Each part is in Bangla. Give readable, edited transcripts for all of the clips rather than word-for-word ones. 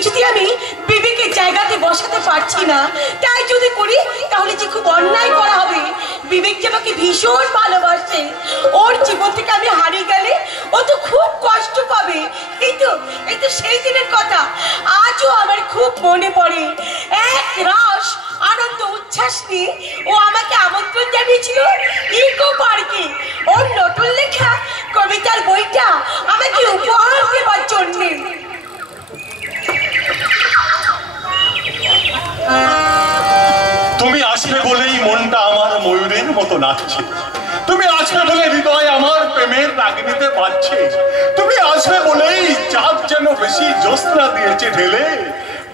কিছুতেই আমি বিবেকের জায়গাতে বসাতে পারছি না। তাই যদি করি তাহলে যে খুব অন্যায় করা হবে। বিবেক যে আমাকে ভীষণ ভালোবাসে, ওর জীবন থেকে আমি হারিয়ে গেলে ও তো খুব কষ্ট পাবে। এই তো সেই দিনের কথা আজও আমার খুব মনে পড়ে। এক রাস আনন্দ উচ্ছ্বাস নিয়ে ও আমাকে আমন্ত্রণ জানিয়েছিল ইকো পার্কে ওর নতুন লেখা কবিতার বইটা আমাকে উপহার দেওয়ার জন্য। তুমি আসবে বলেই মনটা আমার ময়ূরের মতো নাচছে। তুমি আসবে বলে হৃদয় আমার প্রেমের রাগিনীতে বাজছে। তুমি আসবে বলেই চাঁদ যেন বেশি জ্যোৎস্না দিয়েছে ঢেলে,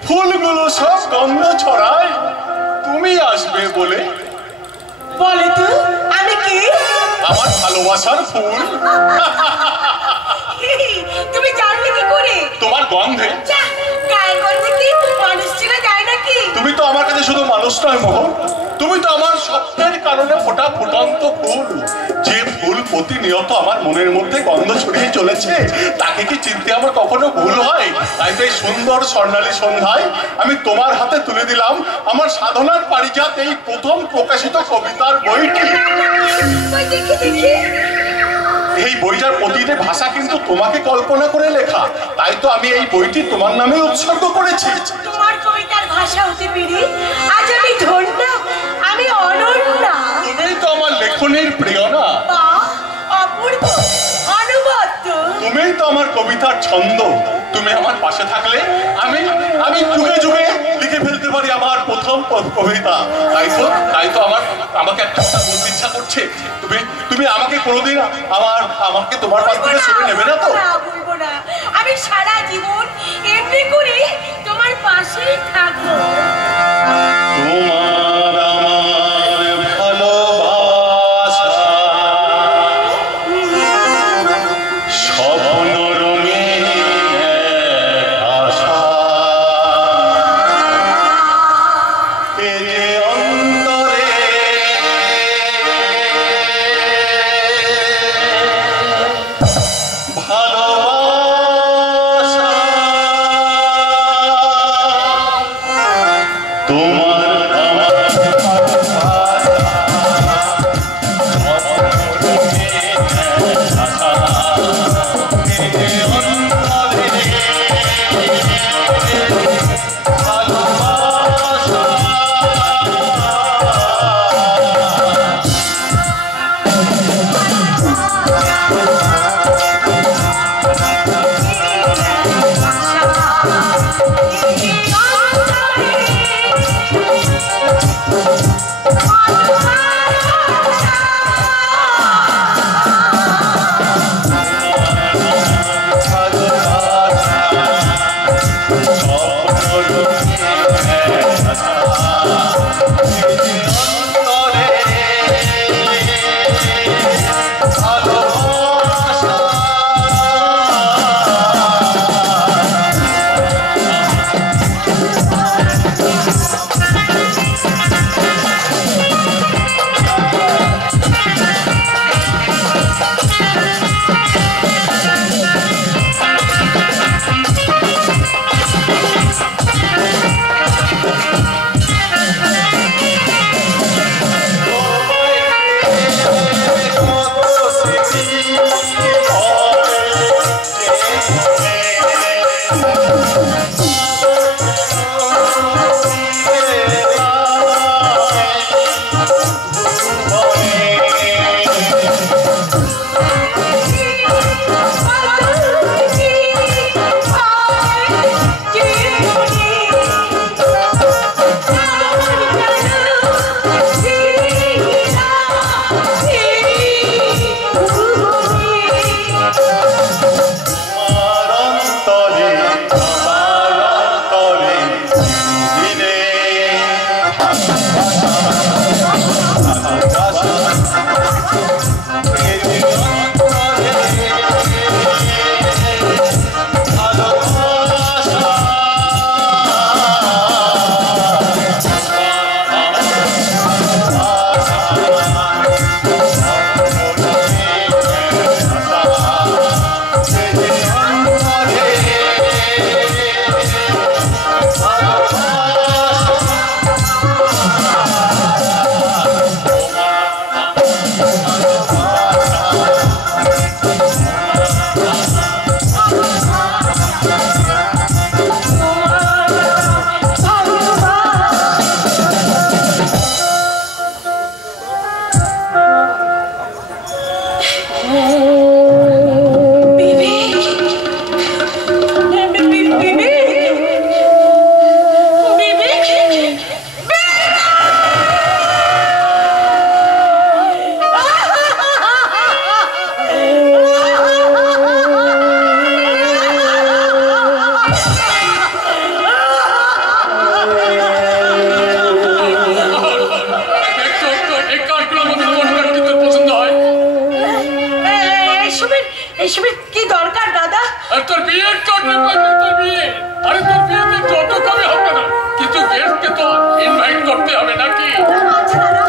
ফুলগুলো সব গন্ধ ছড়ায় তুমি আসবে বলে। বলে তো আমি কি? আমার ভালোবাসার ফুল। তুমি জানলে কি করে? তোমার গন্ধে। গায়ের গন্ধে কি মানুষ চেনা যায় নাকি? তুমি তো আমার কাছে শুধু মানুষ নয় মোহন, তুমি তো আমার স্বপ্নের কারণে ফোটা ফুটন্ত ফুল। যে ফুল প্রতিনিয়ত আমার মনের মধ্যে গন্ধ ছড়িয়ে চলেছে তাকে কি চিনতে আমার কখনো ভুল হয়? তাই তো এই সুন্দর স্বর্ণালী সন্ধ্যায় আমি তোমার হাতে তুলে দিলাম আমার সাধনার পারিজাত এই প্রথম প্রকাশিত কবিতার বইটি। এই বইটার প্রতিটি ভাষা কিন্তু তোমাকে কল্পনা করে লেখা, তাই তো আমি এই বইটি তোমার নামে উৎসর্গ করেছি। তোমার কবিতার ভাষা হতে পেরে আজ আমি ধন্য, আমি অনন্যা। তুমি তো আমার লেখনের প্রিয়না, অপূর্ব অনুবদ্ধ। তুমি তো আমার কবিতার ছন্দ। তুমি আমার পাশে থাকলে আমি যুগে যুগে লিখে ফেলতে পারি আমার প্রথম কবিতা। তাই তো আমাকে একটা কথা বলতে ইচ্ছা করছে। তুমি আমাকে কোনোদিন আমাকে তোমার পাশ থেকে সরে নেবে না তো? বলবো না, আমি সারা জীবন এমনি করে তোমার পাশেই থাকবো। এসবের কি দরকার দাদা? আর তোর বিয়ের জন্য তোর বিয়ে, আরে তোর বিয়েতে যত কমে হবে না, কিন্তু গেস্টকে তো ইনভাইট করতে হবে নাকি? আচ্ছা দাদা,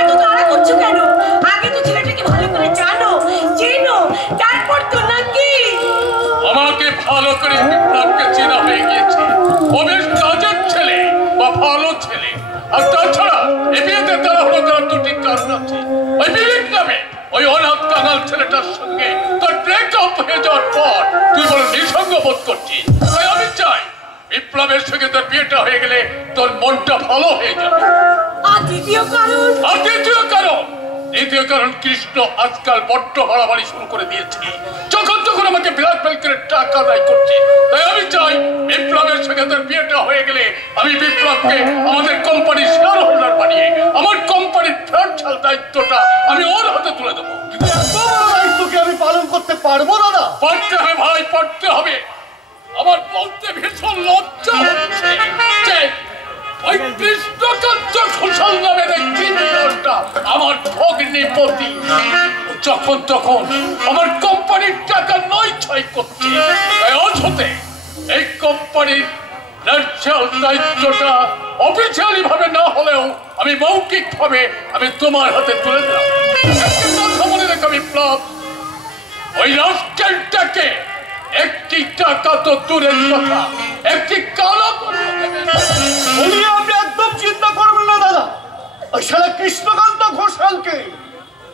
এত তাড়া করছো কেন? আগে তো ছেলেটাকে ভালো করে জানো, চেনো, তারপর তো নাকি? আমাকে ভালো করে বিপ্লবকে চেনা হয়ে গিয়েছে। ও বেশ কাজের ছেলে বা ভালো ছেলে। আর তাছাড়া এই বিয়েতে তাড়াহুড়ো করার দুটি কারণ আছে। ওই বিবেক নামে ওই অনাথ কাঙাল ছেলেটার সঙ্গে তোর ব্রেকআপ হয়ে যাওয়ার পর তুই বড় নিঃসঙ্গ বোধ করছিস। তাই আমি চাই বিপ্লবের সঙ্গে তোর বিয়েটা হয়ে গেলে তোর মনটা ভালো হয়ে যাবে। আর দ্বিতীয় কারণ কৃষ্ণ আজকাল বড্ড বাড়াবাড়ি শুরু করে দিয়েছে। যখন তখন আমাকে ব্ল্যাকমেল করে টাকা আদায় করছে। তাই আমি চাই বিপ্লবের সঙ্গে তোর বিয়েটা হয়ে গেলে আমি বিপ্লবকে আমাদের কোম্পানির শেয়ার হোল্ডার বানিয়ে আমার কোম্পানির ফ্রান্সাল দায়িত্বটা আমি ওর হাতে তুলে দেবো। কিন্তু এত বড় দায়িত্বকে আমি পালন করতে পারবো না। পারতে হবে ভাই, পারতে হবে। আমার বলতে ভীষণ লজ্জা হচ্ছে যে ওই কৃষ্ণকান্ত ঘোষাল নামের এই ক্রিমিনালটা আমার ভগ্নিপতি যখন তখন আমার কোম্পানির টাকা নয় ছয় করছে। আজ হতে এই কোম্পানির দায়িত্বটা অফিসিয়ালি ভাবে না হলেও আমি মৌখিক ভাবে আমি তোমার হাতে তুলে দিলাম। কথা মনে রেখো বিপ্লব, ওই রাস্কেলটাকে একটি টাকা তো দূরের কথা, একটি কালো আপনি একদম চিন্তা করবেন না দাদা। ওই সারা কৃষ্ণকান্ত ঘোষালকে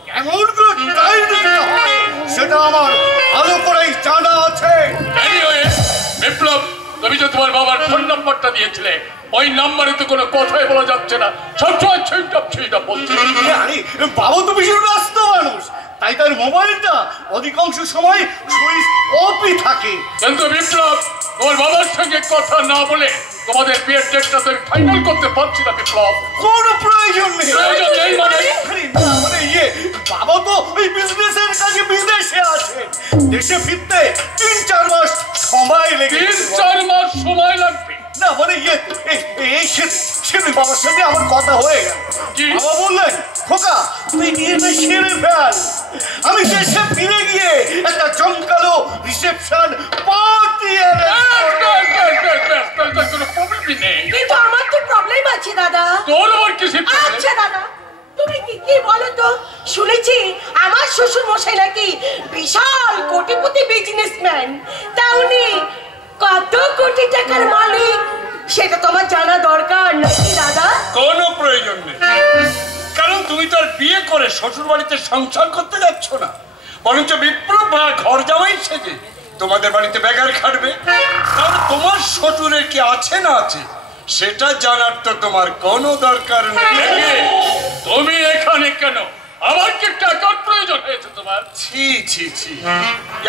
কেমন করে টাইম দিতে হয় সেটা আমার ভালো করেই জানা আছে। বিপ্লব, তুমি যে তোমার বাবার ফোন নাম্বারটা দিয়েছিলে ওই নাম্বারে তো কোনো কথাই বলা যাচ্ছে না, সবসময় ছুঁইটা বলছে। বাবা তো ভীষণ ব্যস্ত মানুষ, তাই তার মোবাইলটা অধিকাংশ সময় সুইচ অফই থাকে। কিন্তু বিপ্লব, তোমার বাবার সঙ্গে কথা না বলে তোমাদের বিয়ের ডেটটা তো ফাইনাল করতে পারছি না বিপ্লব। কোনো প্রয়োজন নেই। মানে বাবা তো ওই বিজনেসের কাজে বিদেশে আছে, দেশে ফিরতে 3-4 মাস সময় লেগে। 3-4 মাস সময় লাগবে? না মানে সেদিন বাবার সঙ্গে আমার কথা হয়ে গেল। বাবা বললেন, খোকা তুই বিয়েটা সেরে ফেল, আমি দেশে ফিরে গিয়ে একটা জমকালো রিসেপশন পার্টি কিন্তু আমার তো প্রবলেম আছে দাদা। তোর আবার কিসে? আচ্ছা দাদা, তুমি কি বলো তো? শুনেছি আমার শ্বশুর মশাই নাকি বিশাল কোটিপতি বিজনেসম্যান। তা উনি কত কোটি টাকার মালিক সেটা তোমার জানা দরকার নাকি দাদা? কোনো প্রয়োজন নেই, কারণ তুমি তো আর বিয়ে করে শ্বশুর বাড়িতে সংসার করতে যাচ্ছ না, বরঞ্চ বিপ্লব বা ঘর জামাই সেজে তোমাদের বাড়িতে বেগার খাটবে। কারণ তোমার শ্বশুরের কি আছে না আছে সেটা জানার তো তোমার কোনো দরকার নেই। তুমি এখানে কেন? আমার কি টাকার প্রয়োজন হয়েছে তোমার? ছি ছি ছি,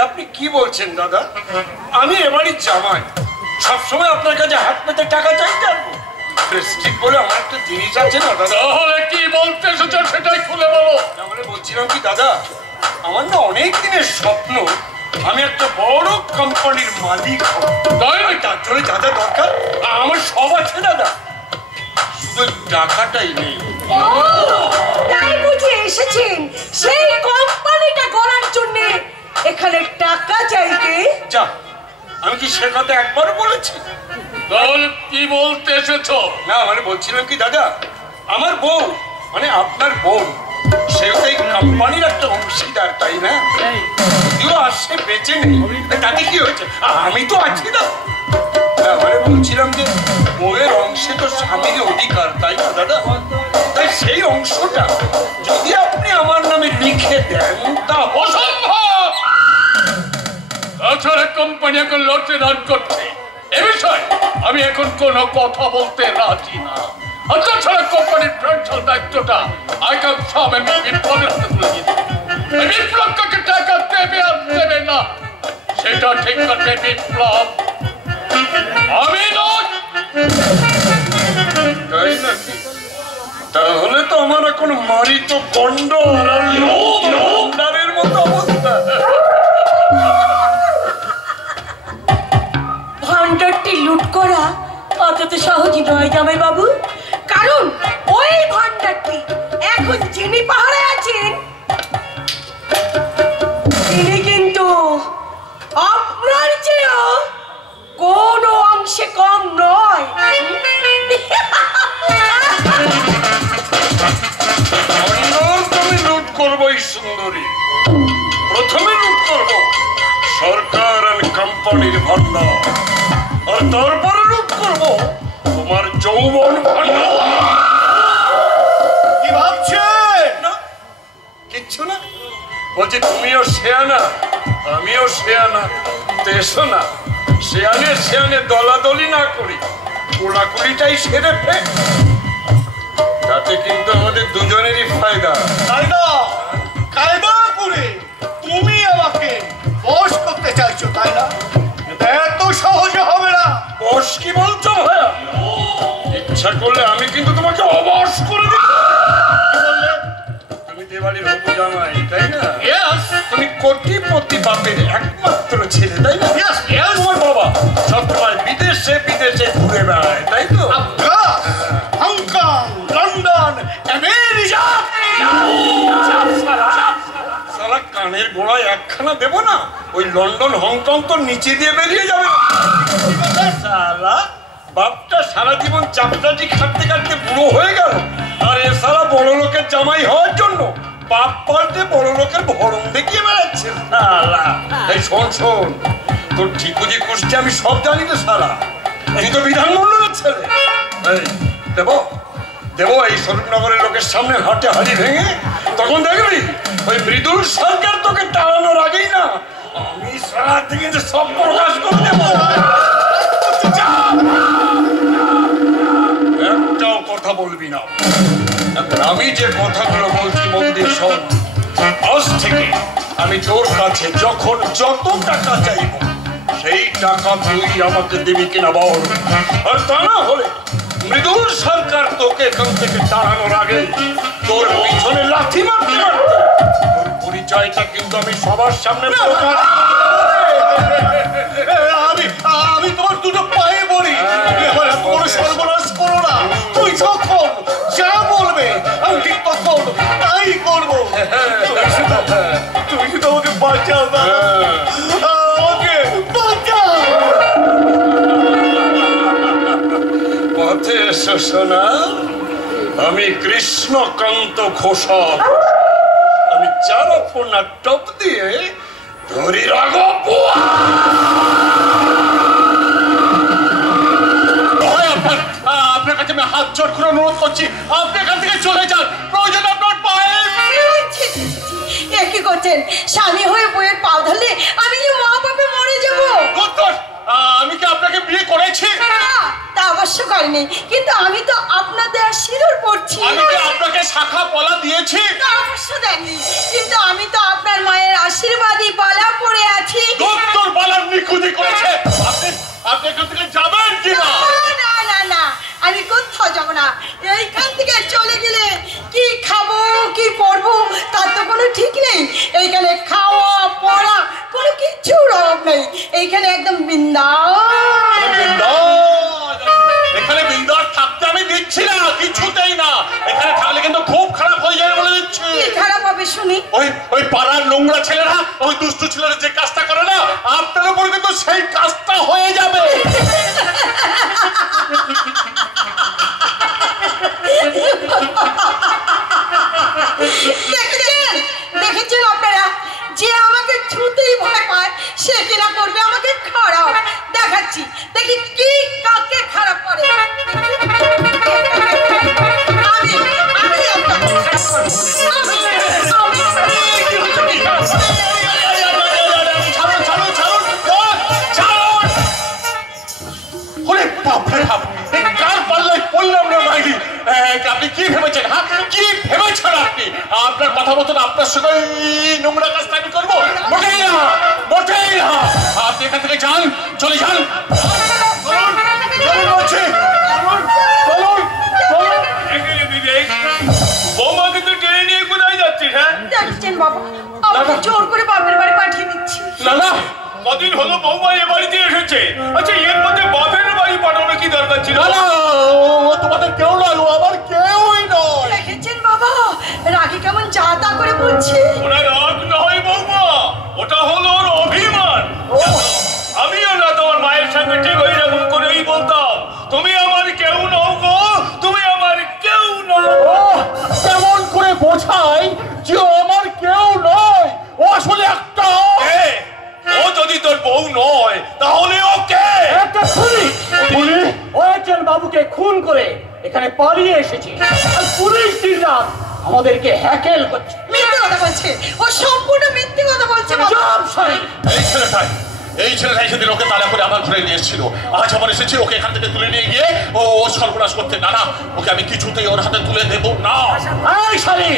আপনি কি বলছেন দাদা? আমি এবারই জামাই, সবসময় আপনার কাছে হাত পেতে টাকা চাইতে আসবো? প্রেস্টিজ বলে আমার একটা জিনিস আছে না দাদা। তাহলে কি বলতে এসেছো সেটাই খুলে বলো। আমরা বলছিলাম কি দাদা, আমার না অনেক দিনের স্বপ্ন আমি একটা বড় কোম্পানির মালিক হব। তাই তার জন্য যা যা দরকার আমার সব আছে দাদা, শুধু টাকাটাই নেই। তাই বুঝে এসেছেন সেই কোম্পানিটা গড়ার জন্য এখানে টাকা চাইতে? যা, আমি কি সে কথা একবার বলেছি? তাহলে কি বলতে এসেছো? না মানে বলছিলাম কি দাদা, আমার বউ মানে আপনার বউ সেও তো এই কোম্পানির একটা অংশীদার, তাই না? যদিও আর সে বেঁচে নেই, তাতে কি হয়েছে, আমি তো আছি না। মানে বলছিলাম যে বউয়ের অংশে তো স্বামীর অধিকার, তাই না দাদা? তাই সেই অংশটা যদি আপনি আমার নামে লিখে দেন তা অসম্ভব। তাছাড়া কোম্পানি এখন লটে রান করছে, এ বিষয়ে আমি এখন কোনো কথা বলতে রাজি না। আর তাছাড়া কোম্পানির ফ্রান্সাল দায়িত্বটা আইকাম সাহেব আমি বিপ্লবের হাতে তুলে দিয়েছি। বিপ্লব কাকে টাকা দেবে আর দেবে না সেটা ঠিক করবে বিপ্লব, আমি নয়। তাই নাকি? তাহলে তো আমার এখন মারিত গন্ড আর মতো অবস্থা। ভান্ডারটি লুট করা অত সহজ নয় জামাই বাবু, কারণ ওই ভান্ডারটি এখন যিনি পাহাড়ে আছেন তিনি কিন্তু করবো এই সুন্দরী। প্রথমে লুট করবো সরকার আর কোম্পানির ভান্ডার, আর তারপরে লুট করবো তোমার যৌবন ভান্ডার। কি ভাবছেন? না কিচ্ছু না, বলছি তুমিও শেয়ানা আমিও শেয়ানা, তেসো না শেয়ানে শেয়ানে দলাদলি না করি, কোলাকুলিটাই সেরে ফেল, তাতে কিন্তু আমাদের দুজনেরই ফায়দা। কায়দা কায়দা করে তুমি আমাকে বশ করতে চাইছো, তাই না? এটা এত সহজে হবে না। বস কি বলছো ভাইয়া? ইচ্ছা করলে আমি কিন্তু তোমাকে অবশ করে দিই। কি বললে? তুমি দেওয়ালির হবু জামাই, তাই না? তুমি কোটিপতি বাপের একমাত্র ছেলে, তাই না? তোমার বাবা সবসময় বিদেশে বিদেশে ঘুরে বেড়ায়, তাই তো? Hong Kong, London, America. সারা কানের গোড়ায় একখানা দেবো না, ওই লন্ডন হংকং তো নিচে দিয়ে বেরিয়ে যাবে। সালা বাপটা সারা জীবন চাপটাটি খাটতে খাটতে বুড়ো হয়ে গেল, আর এ সারা বড় লোকের জামাই হওয়ার জন্য বাপ পাল্টে বড় লোকের ভরণ দেখিয়ে বেড়াচ্ছে। সালা এই শোন শোন, তোর ঠিকুজি কুষ্টি আমি সব জানি তো সালা, তুই তো বিধানমন্ডলের ছেলে। এই দেবো দেবো এই স্বরূপনগরের লোকের সামনে হাটে হাড়ি ভেঙে, তখন দেখবি ওই মৃদুল সরকার তোকে তাড়ানোর আগেই না আমি সারা থেকে সব প্রকাশ করে দেবো। একটাও কথা বলবি না। এখন আমি যে কথাগুলো বলছি মন দিয়ে শোন। আজ থেকে আমি তোর কাছে যখন যত টাকা চাইব সেই টাকা তুই আমাকে দিবি কিনা বল, আর তা না হলে মৃদুল সরকার তোকে এখান থেকে তাড়ানোর আগে তোর পিছনে লাথি মারতে মারতে তোর পরিচয়টা কিন্তু আমি সবার সামনে আমি তোমার দুটো পায়ে বলি, এবার এত বড় সর্বনাশ করো না। তুই যখন যা বলবে আমি ঠিক তখন তাই করবো। তুমি শুধু আমাকে বাঁচাও না, আমাকে বাঁচাও। পথে এসো সোনা, আমি কৃষ্ণকান্ত ঘোষাল, আমি চারাপোনা টপ দিয়ে ধরি রাঘব। আপনার কাছে আমি হাত জোড় করে অনুরোধ করছি, আপনি এখান থেকে চলে যান, প্রয়োজন আপনার পায়ে। কি করছেন? স্বামী হয়ে বইয়ের পা ধরলে আমি যে মা বাপে মরে যাবো। আমি কি আপনাকে বিয়ে করেছি? তা অবশ্য করেনি, কিন্তু আমি তো আপনাদের সিঁদুর পড়ছি। আমি কি আপনাকে শাখা পলা দিয়েছি? তা অবশ্য দেননি, কিন্তু আমি তো আপনার মায়ের আশীর্বাদী বালা পরে আছি। তোর বালার নিখুঁতি করেছে। আপনি এখান থেকে যাবেন কি না? না না না, আমি কোথাও যাবো না। এইখান থেকে চলে গেলে কি খাবো কি পরবো তার তো কোনো ঠিক নেই। এইখানে খাওয়া পড়া কোনো কিছুর অভাব নেই। এইখানে একদম বিন্দাস। এখানে বিন্দাস থাকতে আমি দিচ্ছি না, কিছুতেই না। এখানে থাকলে কিন্তু খুব খারাপ হয়ে যাবে বলে দিচ্ছি। কি খারাপ হবে শুনি? ওই পাড়ার নোংরা ছেলেরা, ওই দুষ্টু ছেলেরা যে কাজটা করে না, আপনার উপর কিন্তু সেই কাজটা হয়ে যাবে। দেখেছেন আপনারা, যে আমাকে ছুতেই ভয় পায় সে কিনা করবে আমাকে খারাপ। দেখাচ্ছি দেখি কি কাকে খারাপ করে। আপনি কি ভেবেছেন? হ্যাঁ কি ভেবেছেন আপনি? আপনার কথা মতন আপনার সঙ্গে নোংরা কাজটা আমি করবো? মোটেই না, মোটেই না। আপনি এখান থেকে যান, চলে যান। বৌমাকে তো টেনে নিয়ে কোথায় যাচ্ছিস? হ্যাঁ দেখছেন বাবা, আমাকে জোর করে বাপের বাড়ি পাঠিয়ে দিচ্ছি। না না, কদিন হলো বৌমা এ বাড়িতে এসেছে। আচ্ছা এর মধ্যে বাপের বাড়ি পাঠানো কি দরকার ছিল? না না, ও তোমাদের কেউ নয়, ও আমার কেউই নয়। দেখেছেন বাবা, রাগি কেমন যা তা করে বলছে। ওরা রাগ নয় বৌমা, ওটা হলো ওর অভিমান। আমিও না তোমার মায়ের সঙ্গে ঠিক ওই রকম করেই বলতাম, তুমি আমার কেউ নও গো, তুমি আমার কেউ নও। কেমন করে বোঝাই যে ও আমার আসলে একটা ও যদি তোর বউ নয় তাহলে ও কে? একটা খুনি ও একজন বাবুকে খুন করে এখানে পালিয়ে এসেছে, আর পুলিশ দিনরাত আমাদেরকে হ্যাকেল করছে। মিথ্যে কথা বলছে, ও সম্পূর্ণ মিথ্যে কথা বলছে বাবা। চুপ শালি! এই ছেলেটাই সেদিন ওকে তাড়া করে আমার ঘরে নিয়ে এসেছিল। আজ আবার এসেছে ওকে এখান থেকে তুলে নিয়ে গিয়ে ও সর্বনাশ করতে। না না, ওকে আমি কিছুতেই ওর হাতে তুলে দেবো না। এই শালি,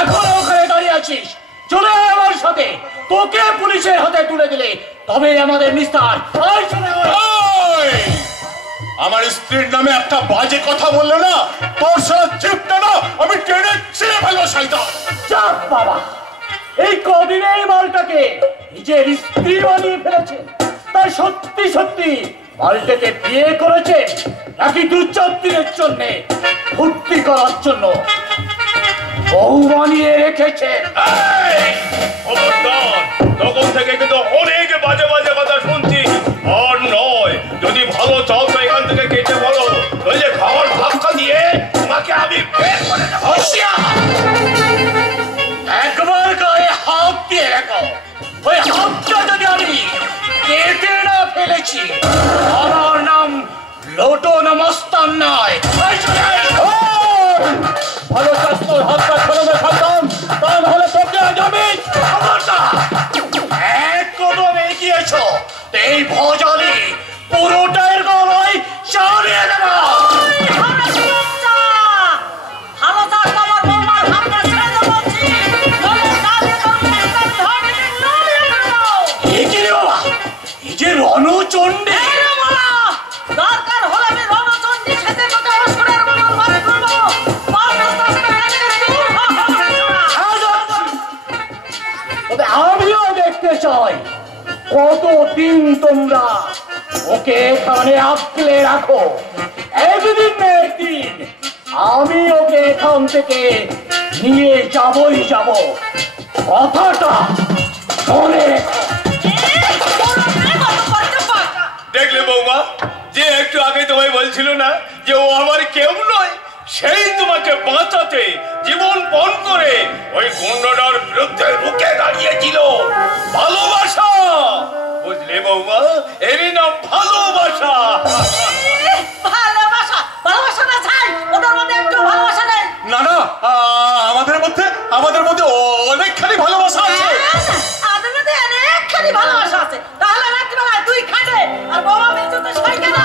এখনো ওখানে দাঁড়িয়ে আছিস? চলে আয় আমার সাথে, তোকে পুলিশের হাতে তুলে দিলে তবে আমাদের নিস্তার। এই চলে আয়। ওই! আমার স্ত্রীর নামে একটা বাজে কথা বললে না, তোর সারা জিপটা না আমি টেনে ছিঁড়ে ফেলবো শয়তান। চাপ বাবা, এই কদিনে এই মালটাকে নিজের স্ত্রী বানিয়ে ফেলেছে। তাই সত্যি সত্যি মালটাকে বিয়ে করেছে নাকি 2-4 দিনের জন্য ফুর্তি করার জন্য বউ বানিয়ে রেখেছে? তখন থেকে কিন্তু অনেক বাজে বাজে কথা শুনছি। আর নয়, যদি ভালো চাও তো এখান থেকে কেটে বলো, ওই যে খাওয়ার ধাক্কা দিয়ে তোমাকে আমি বের করে দেবো। একবার গায়ে হাত দিয়ে রাখো, ওই হাতটা যদি আমি কেটে না ফেলেছি আমার নাম লোটন মস্তান নয়। ভালো স্বাস্থ্যর হাতটা ছেড়ে ফেলতাম, তা নাহলে তোকে আজ আমি এক কদম এগিয়েছ, এই ভজালি পুরোটার গলায় চালিয়ে দেব। রণচণ্ডী দরকার হলে আমি রণচণ্ডীর সাথে তোকে অসুরের মতো মার করবো। আমিও দেখতে চাই কতদিন তোমরা ওকে এখানে আটকে রাখো। একদিন না একদিন আমি ওকে এখান থেকে নিয়ে যাবই যাব, কথাটা মনে রেখো। দেখলে বৌমা, যে একটু আগে তোমায় বলছিল না যে ও আমার কেউ নয়, সেই তোমাকে বাঁচাতে জীবন পণ করে ওই গুন্ডাটার বিরুদ্ধে রুখে দাঁড়িয়েছিল। ভালোবাসা, বুঝলে বৌমা, এরই নাম ভালোবাসা। ভালোবাসা ভালোবাসা না চাই, ওদের মধ্যে একটু ভালোবাসা নেই। না না, আমাদের মধ্যে অনেকখানি ভালোবাসা আছে। আমাদের মধ্যে অনেকখানি ভালোবাসা আছে। তাহলে রাত্রিবেলায় তুই খাটে আর বাবা মেয়ে তো সই কেন?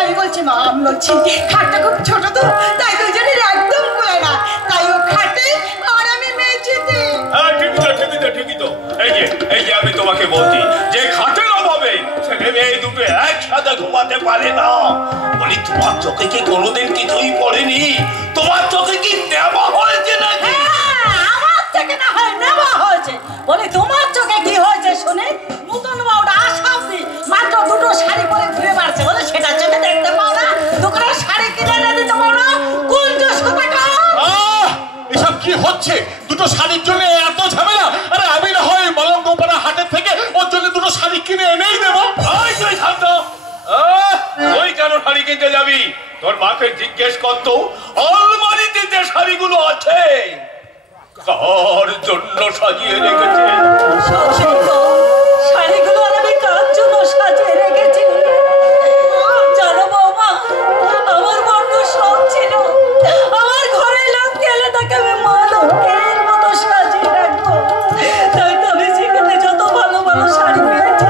আমি বলছি মা, আমি বলছি খাটটা খুব ছোট তো, তাই দুজনের একদম কুলে না, তাই ও খাটে আর আমি মেঝেতে। হ্যাঁ ঠিকই তো। এই যে আমি তোমাকে বলছি যে খাটের অভাবে ছেলে মেয়ে দুটো একসাথে ঘুমাতে পারে না। বলি তোমার চোখে কি কোনোদিন কিছুই পড়েনি? তোমার চোখে কি নেওয়া হয়েছে নাকি? আমার চোখে না হয় নেওয়া হয়েছে, বলে তোমার চোখে কি হয়েছে শুনে? নতুন বউটা আসামি মাত্র 2টো শাড়ি পরে ঘুরে মারছে, বলে সেটা চোখে দেখতে পাও না? দোকানের শাড়ি কিনে এনে দিতে পারো না? কোন জোশ কোথাকার? এসব কি হচ্ছে? 2টো শাড়ির জন্য এত ঝামেলা? আরে আমি না হয় মলঙ্গপাড়া হাটের থেকে ওর জন্য 2টো শাড়ি কিনে এনেই দেবো। তুই শান্ত। তুই কেন শাড়ি কিনতে যাবি? তোর মাকে জিজ্ঞেস করতো আলমারিতে যে শাড়িগুলো আছে কার জন্য সাজিয়ে রেখেছে। শাড়িগুলো আমি কার জন্য সাজিয়ে রেখেছি জানো বৌমা? আমার বড্ড শখ ছিল আমার ঘরে লোক গেলে তাকে আমি মা লক্ষ্মীর মতো সাজিয়ে রাখবো। তাই তো আমি সেখানে যত ভালো ভালো শাড়ি পেয়েছি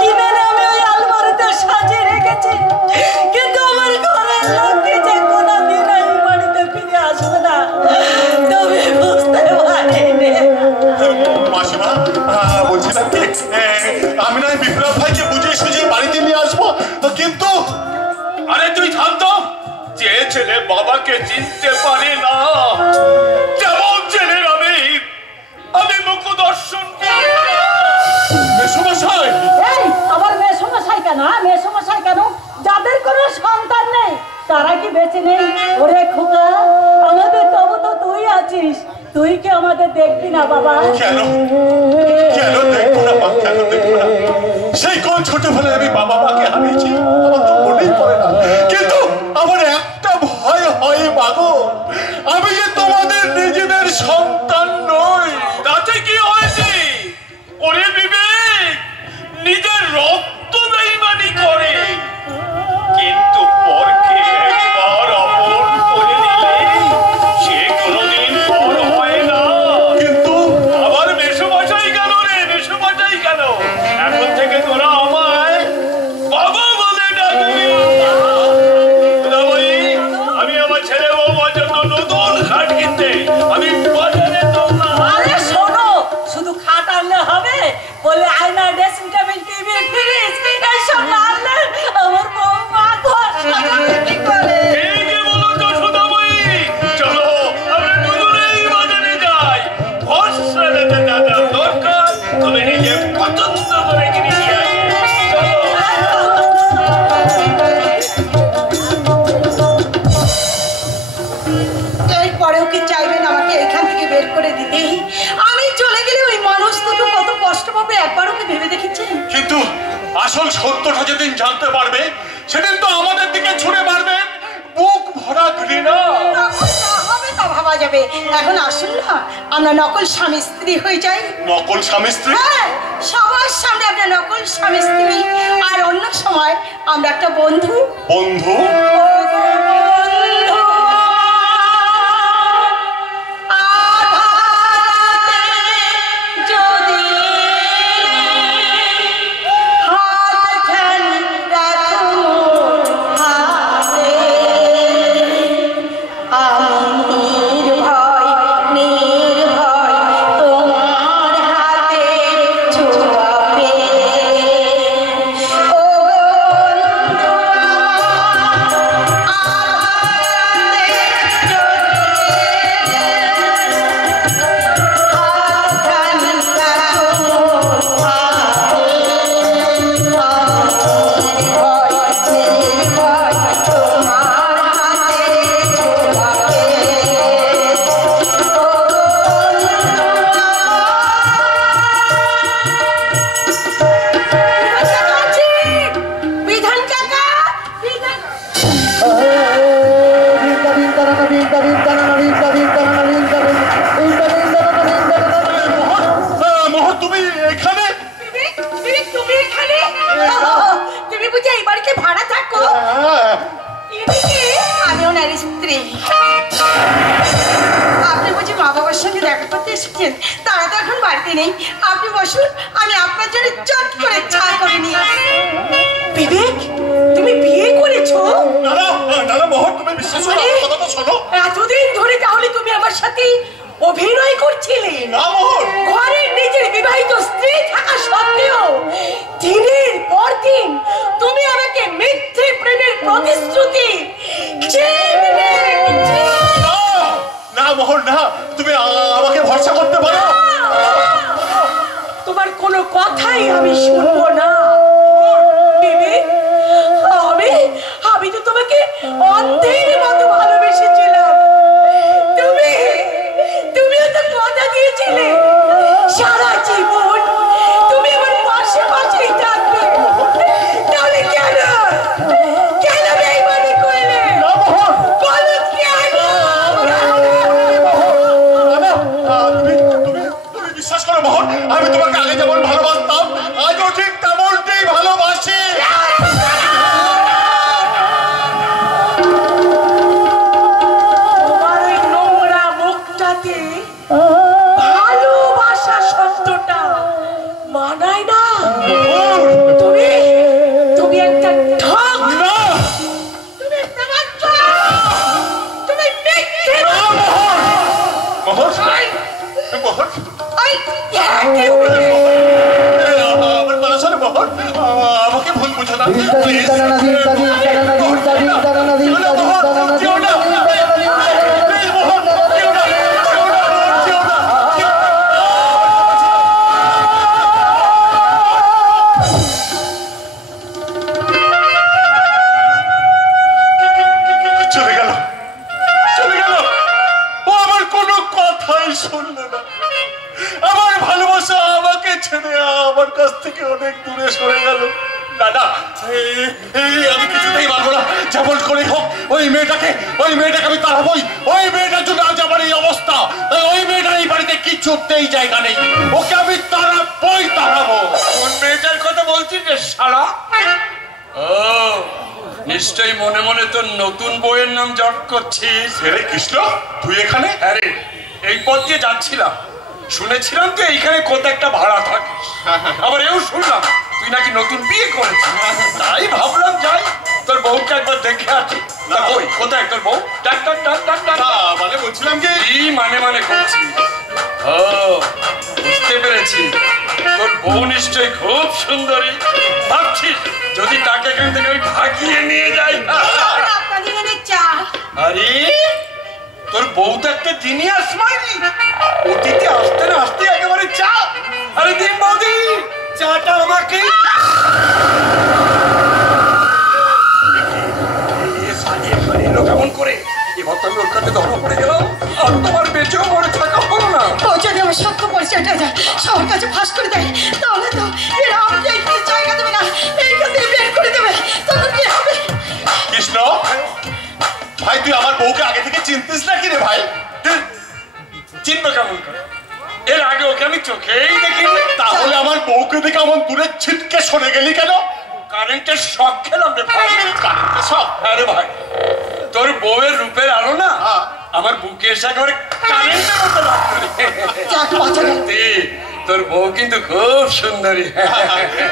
কিনে আমি ওই আলমারিতে সাজিয়ে রেখেছি। কিন্তু আমার ঘরের লোককে যে কোনোদিন আমি বাড়িতে ফিরে আসবে না তবে বুঝতে পারিনি। মাসিমা, বলছিলাম কি, আমি না বিপ্লব ভাইকে বুঝিয়ে সুঝিয়ে বাড়িতে নিয়ে আসবো, কিন্তু আরে তুই শান্ত। যে ছেলে বাবাকে চিনতে পারে না তেমন ছেলের আমি মুখ দর্শন করি না। মেসোমশাই, এই আমার মেয়ে সমস্যায় কেন? মেয়ে সমস্যায় কেন? যাদের কোনো সন্তান নেই তারা কি বেঁচে নেই? ওরে খোকা, আমাদের তবু তো তুই আছিস, তুই কি আমাদের দেখবি না বাবা? কেন দেখবো না মা, কেন দেখবো না? সেই কোন ছোটবেলায় আমি বাবা মাকে হারিয়েছি, আমার তো মনেই পড়ে না। কিন্তু আমার একটা ভয় হয় মাগো, আমি যে তোমাদের নিজেদের সন্তান নই। তাতে কি হয়েছে? এখন আসুন না আমরা নকল স্বামী স্ত্রী হয়ে যাই। নকল স্বামী স্ত্রী? হ্যাঁ, সবার সামনে আমরা নকল স্বামী স্ত্রী, আর অন্য সময় আমরা একটা বন্ধু। বন্ধু? তারা তো এখন বাড়িতে নেই, আপনি বসুন, আমি আপনার জন্য চট করে চা করে নিয়ে আসি। বিবেক, তুমি বিয়ে করেছো? এতদিন ধরে তাহলে তুমি আমার সাথে অভিনয় করছিলে? ঘরের নিজের বিবাহিত স্ত্রী থাকা সত্ত্বেও দিনের পর দিন তুমি আমাকে মিথ্যে প্রেমের প্রতিশ্রুতি। না মোহন না, তুমি আমাকে ভরসা করতে পারো। তোমার কোনো কথাই আমি শুনবো না। আমি তো তোমাকে অন্ধের মতো ভালোবেসেছিলাম। তুমিও তো কথা দিয়েছিলে সারা জীবন তুমি আমার পাশে পাশেই থাকবে। তাহলে কেন বেইমানি করলে? বলো কেন? তুমি বিশ্বাস করো মোহন, আমি তোমাকে আগে যেমন ভালোবাসতাম আজও ঠিক তেমনটাই ভালোবাসি। তোমার ওই নোংরা মুখটাতে ভালোবাসা শব্দটা মানায় না। তুমি একটা ঠক। তুমি একটা বাচ্চা। তুমি মিথ্যে। আমার কথা শোনো মোহন, আমাকে ভুল বুঝো না। চলে গেল, ও আমার কোনো কথাই শুনলো না। আমার ভালোবাসা আমাকে ছেড়ে আমার কাছ থেকে অনেক দূরে সরে গেল। দাদা, আমি কিছুতেই পারবো না। যেমন করে হোক ওই মেয়েটাকে আমি তাড়াবোই। ওই মেয়েটার জন্য আজ আমার এই অবস্থা। ওই মেয়েটার এই বাড়িতে কিছুতেই জায়গা নেই। ওকে আমি তাড়াবো। কোন মেয়েটার কথা বলছিস রে শালা? ও নিশ্চয়ই মনে মনে তোর নতুন বউয়ের নাম জপ করছিস। রে কৃষ্ণ, তুই এখানে? আরে এই পথ দিয়ে যাচ্ছিলাম, শুনেছিলাম তো এইখানে কত একটা ভাড়া থাকিস। আবার এও শুনলাম তুই নাকি নতুন বিয়ে করেছিস। তাই ভাবলাম যাই তোর বউকে একবার দেখে আসি। কোথায় তোর বউ? মানে বলছিলাম কি মানে করছিস? ও বুঝতে পেরেছি, তোর বউ নিশ্চয়ই খুব সুন্দরী। ভাবছিস যদি তাকে এখান থেকে আমি ভাগিয়ে নিয়ে যাই। আরে তোর বউ তো একটা জিনিয়াস মাইরি। অতীতে আসতে না আসতে একেবারে চা। আরে দিন বৌদি, চাটা আমাকে। কেমন করে এবার তো আমি ওর কাছে ধরা পড়ে গেলাম, আর তোমার বেঁচেও মরে থাকা হলো না। ও যদি আমার সত্য পরিচয়টা সবার কাছে ফাঁস করে দেয়, তাহলে তো এরা আমাকে এইখানে জায়গা দেবে না, এইখান থেকে বের করে দেবে। তখন কি হবে? কৃষ্ণ ভাই, তুই আমার বউকে আগে থেকে চিনতিস নাকি রে ভাই? চিনবে কেমন করে? এর আগে ওকে আমি চোখেই দেখিনি। তাহলে আমার বউকে দেখে এমন দূরে ছিটকে সরে গেলি কেন? কারেন্টের শক খেলাম রে ভাই। কারেন্টের শক? আরে ভাই, তোর বউয়ের রূপের আলো না আমার বুকে এসে একেবারে কারেন্টের মতো লাগতো রে। তোর বউ কিন্তু খুব সুন্দরী।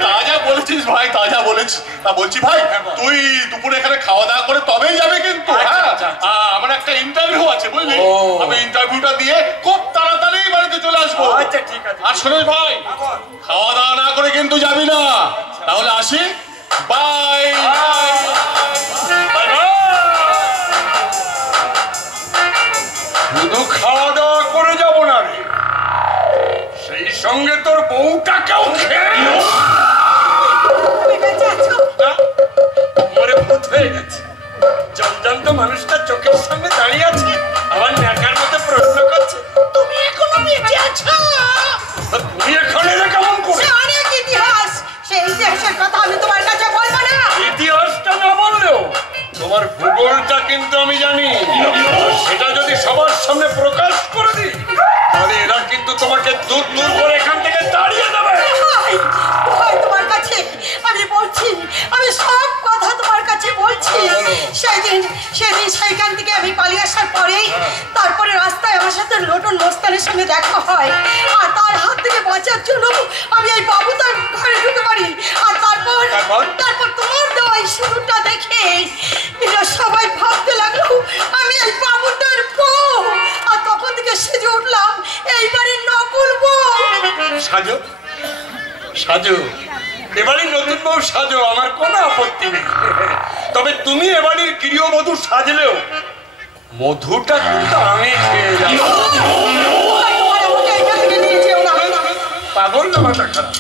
তাজা বলেছিস ভাই, তাজা বলেছিস। তা বলছি ভাই, তুই দুপুরে এখানে খাওয়া দাওয়া করে তবেই যাবে কিন্তু। হ্যাঁ, আমার একটা ইন্টারভিউ আছে বুঝলি, আমি ইন্টারভিউটা দিয়ে খুব তাড়াতাড়ি বাড়িতে চলে আসবো। আচ্ছা ঠিক আছে। আর শোনো ভাই, খাওয়া দাওয়া না করে কিন্তু যাবি না। তাহলে আসি, বাই। শুধু খাওয়া দাওয়া করে যাব না রে, সেই সঙ্গে তোর বউটাকেও খেয়ে মরে ভূত হয়ে গেছে। জলজান্ত মানুষটা চোখের সামনে দাঁড়িয়ে আছে, আমার ন্যাকার মতো প্রশ্ন করছে, তুমি এখনো বেঁচে আছো? তুমি এখন এলে কেমন করে? অনেক ইতিহাস, সেই ইতিহাসের কথা আমি তোমার কাছে বলবো না। ইতিহাসটা না বললেও তোমার ভূগোলটা কিন্তু আমি জানি। সেটা যদি সবার সামনে প্রকাশ করে দিই, তাহলে এরা কিন্তু তোমাকে দূর দূর করে এখান থেকে তাড়িয়ে দেবে। তোমার কাছে আমি বলছি, আমি সব কথা তোমার কাছে বলছি। সেদিন সেইখান থেকে আমি পালিয়ে আসার পরেই তারপরে রাস্তায় আমার সাথে লোটন মোস্তানের সঙ্গে দেখা হয়, আর তার হাত থেকে বাঁচার জন্য আমি এই বাবু তার ঘরে ঢুকে পারি। আর তারপর তোমার দেওয়া এই সিঁদুরটা দেখে এরা সবাই ভাবতে লাগলো আমি এই বাবুটার বউ। আর তখন থেকে সেজে উঠলাম এই বাড়ির নকল বউ। সাজো সাজো, এবারে নতুন বউ সাজো, আমার কোনো আপত্তি নেই। তবে তুমি এবারের গৃহবধূ সাজলেও মধুটা কিন্তু আমি খেয়ে যাবো। পাগল না মাথা খারাপ?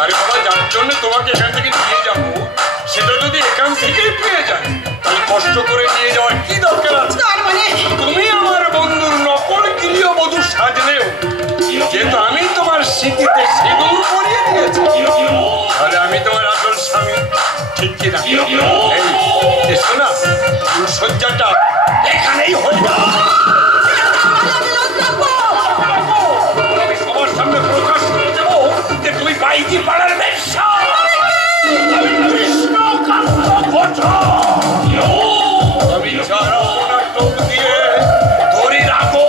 আরে বাবা, যার জন্য তোমাকে এখান থেকে নিয়ে যাবো সেটা যদি এখান থেকেই পেয়ে যায়, তাহলে কষ্ট করে নিয়ে যাওয়ার কি দরকার আছে? তুমি আমার বন্ধুর নকল গৃহবধূ সাজলেও যেহেতু আমি তোমার স্মৃতিতে সিঁদুর পরিয়ে দিয়েছি, তাহলে আমি তোমার আসল স্বামী, ঠিক কিনা? এই শোনা, সজ্জাটা এখানেই হয়ে যাবে। আমি সবার সামনে প্রকাশ করে দেবো যে তুমি বাইজি পাড়ার ব্যবসা। আমি কৃষ্ণকান্ত ঘোষ, আমি যারা ওনার টোপ দিয়ে ধরে রাখো।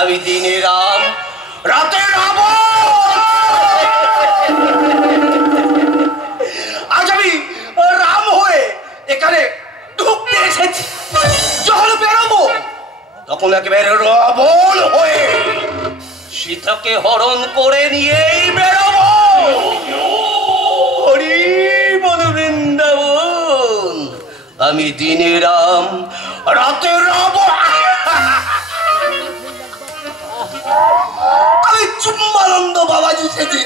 আমি দিনে রাম, রাতে রাবণ। আজ আমি রাম হয়ে এখানে ঢুকতে এসেছি, যখন বেরোবো তখন একেবারে রাবণ হয়ে সীতাকে হরণ করে নিয়েই বেরোবো। হরি বল বৃন্দাবন, আমি দিনে রাম, রাতে রাবণ। আমি চুম্বানন্দ বাবাজি সেজে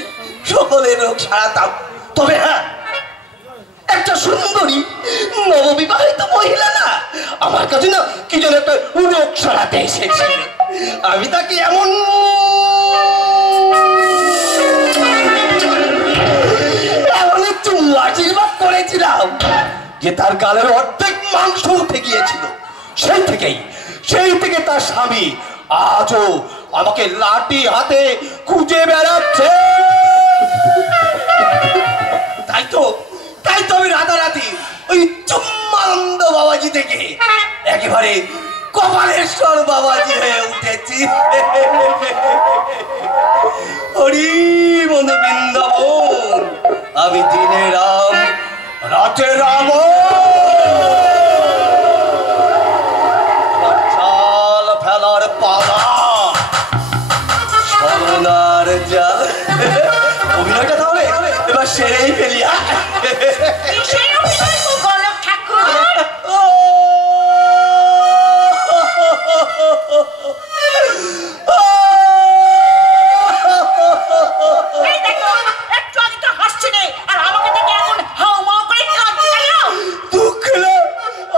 সকলের রোগ সারাতাম। তবে হ্যাঁ, একটা সুন্দরী নববিবাহিত মহিলা না আমার কাছে না কি যেন একটা রোগ সারাতে এসেছে। আমি তাকে এমন একটু আশীর্বাদ করেছিলাম যে তার গালের অর্ধেক মাংস উঠে গিয়েছিল। সেই থেকে তার স্বামী আজও আমাকে লাঠি হাতে খুঁজে বেড়াচ্ছে। তাই তো আমি রাতারাতি ওই চুম্বানন্দ বাবাজি থেকে একেবারে কপালেশ্বর বাবাজি হয়ে উঠেছি। হরি বন্ধু বৃন্দাবন, আমি দিনে রাম, রাতে রাবণ। চাল ফেলার পালা, সোনার জাল। অভিনয়টা তাহলে এবার সেরেই ফেলি।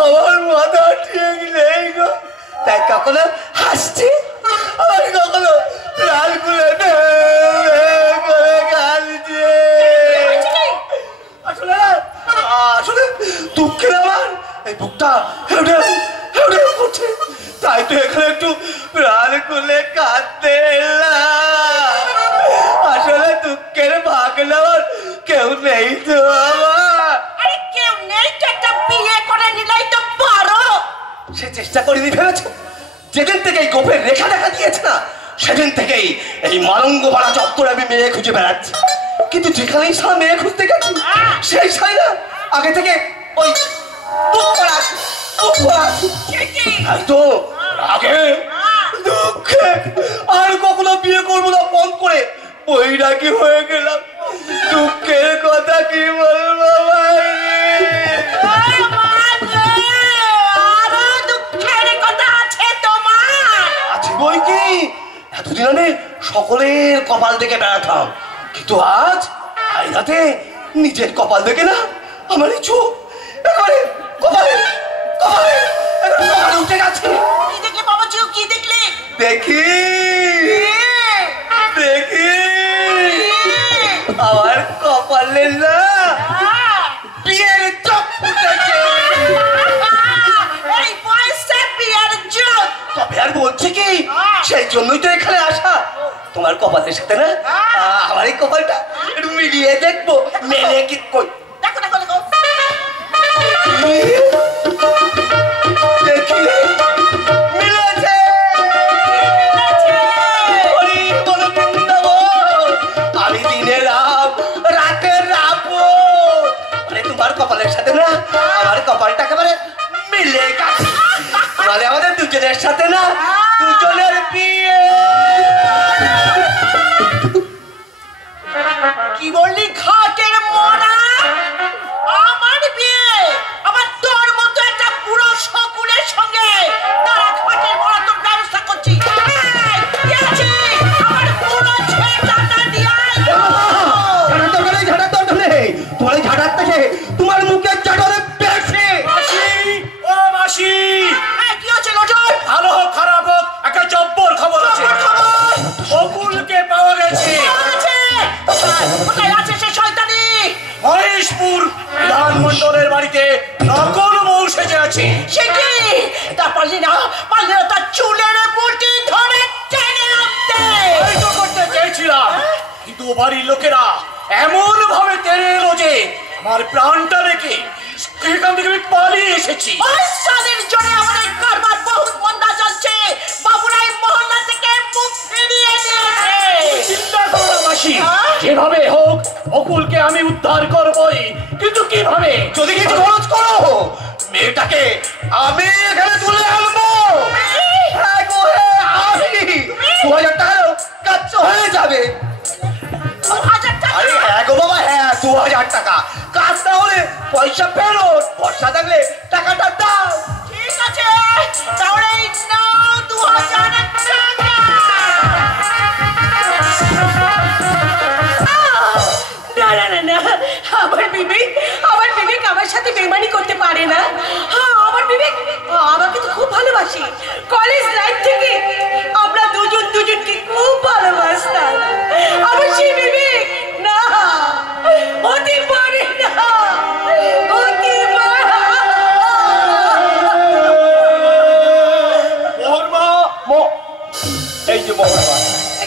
আমার মাথা ঠিক নেই গো, তাই কখনো হাসছি, আবার কখনো লাল গুলো বুকটা হেউড়ে হেউড়ে উঠছে। তাই তো এখানে একটু প্রাণ খুলে কাঁদতে এলাম। আসলে দুঃখের ভাগ নেওয়ার কেউ নেই তো আমার। আরে কেউ নেই তো একটা বিয়ে করে নিলাই তো পারো। সে চেষ্টা করিনি ভেবেছো? যেদিন থেকে এই গোপের রেখা দেখা দিয়েছে না, সেদিন থেকেই এই মালঙ্গপাড়া চত্বরে আমি মেয়ে খুঁজে বেড়াচ্ছি। কিন্তু যেখানেই সারা মেয়ে খুঁজতে গেছি, সেই সাই না আগে থেকে ওই তাই তো আগে দুঃখে আর কখনো বিয়ে করবো না মন করে বৈরাগী হয়ে গেলাম। দুঃখের কথা কি বলবো ভাই? বই কি এতদিন আমি সকলের কপাল দেখে বেড়াতাম, কিন্তু আজ আইনাতে নিজের কপাল দেখে না আমার এই চোখ একেবারে কপালে কপালে কপালে উঠে গেছে। কি দেখলে? দেখি দেখি আমার কপালে না বিয়ের চোখ উঠেছে। তবে আর বলছে কি, সেই জন্যই তো এখানে আসা। তোমার কপালের সাথে না আমার এই কপালটা একটু মিলিয়ে দেখবো, মেলে কি কই। দেখি মিলেছে। আমি দিনের রাত রাতের রাত, মানে তোমার কপালের সাথে না আমার কপালটা একেবারে মিলে গেছে। মানে আমাদের দুজনের সাথে না দুজনের বিয়ে। কি বললি ঘাটের মরা? আমার বিয়ে আবার তোর মতো একটা পুরো শকুনের সঙ্গে তারা ঘাটের মরা তোর ব্যবস্থা করছি। আমার পুরো ছেলেটা দিয়ে ঝাড়ার দরকার নেই। তোমার এই ঝাড়ার থেকে তোমার মুখের চাটরে বেশি। মাসি, ও মাসি, কি হচ্ছে লোটন? ভালো হোক খারাপ হোক, একটা জব্বর খবর আছে। বকুলকে পাওয়া গেছে। কোথায় আছে সে শয়তানি? মহেশপুর বিধানমন্ডলের বাড়িতে নকল বউ সেজে আছে। সে কি? তা পারলি না তার চুলের বুটি ধরে টেনে আনতে। আমি তো করতে চেয়েছিলাম, কিন্তু বাড়ির লোকেরা এমন ভাবে তেড়ে এলো যে আমার প্রাণটা রেখে সেখান থেকে আমি পালিয়ে এসেছি। ওই সাদের জন্য আমাদের কারবার বহুত মন্দা চলছে। বাবুরাই মহল্লা থেকে মুখ ফিরিয়ে দিয়েছে। চিন্তা করো না মাসি, যেভাবে হোক বকুলকে আমি উদ্ধার করবই। কিন্তু কিভাবে? যদি কিছু খরচ করো, মেয়েটাকে আমি এখানে তুলে আনবো। হ্যাঁ গো, হ্যাঁ, আমি 2000 টাকা কাজ হয়ে যাবে। 2000 টাকা? আরে হ্যাঁ গো বাবা, হ্যাঁ 2000 টাকা। কাজ না হলে পয়সা ফেরত, পয়সা থাকলে টাকাটা দাও। ঠিক আছে, তাহলে এই নাও 2000 টাকা। না, আমার বিবেক আমার সাথে বেমানি করতে পারে না। হ্যাঁ, আমার বিবেক আমাকে তো খুব ভালোবাসি। কলেজ লাইফ থেকে আমরা দুজনকে খুব ভালোবাসতাম। আমার সেই বিবেক না হতে পারে না, হতে পারে না। এই যে মহর্মা,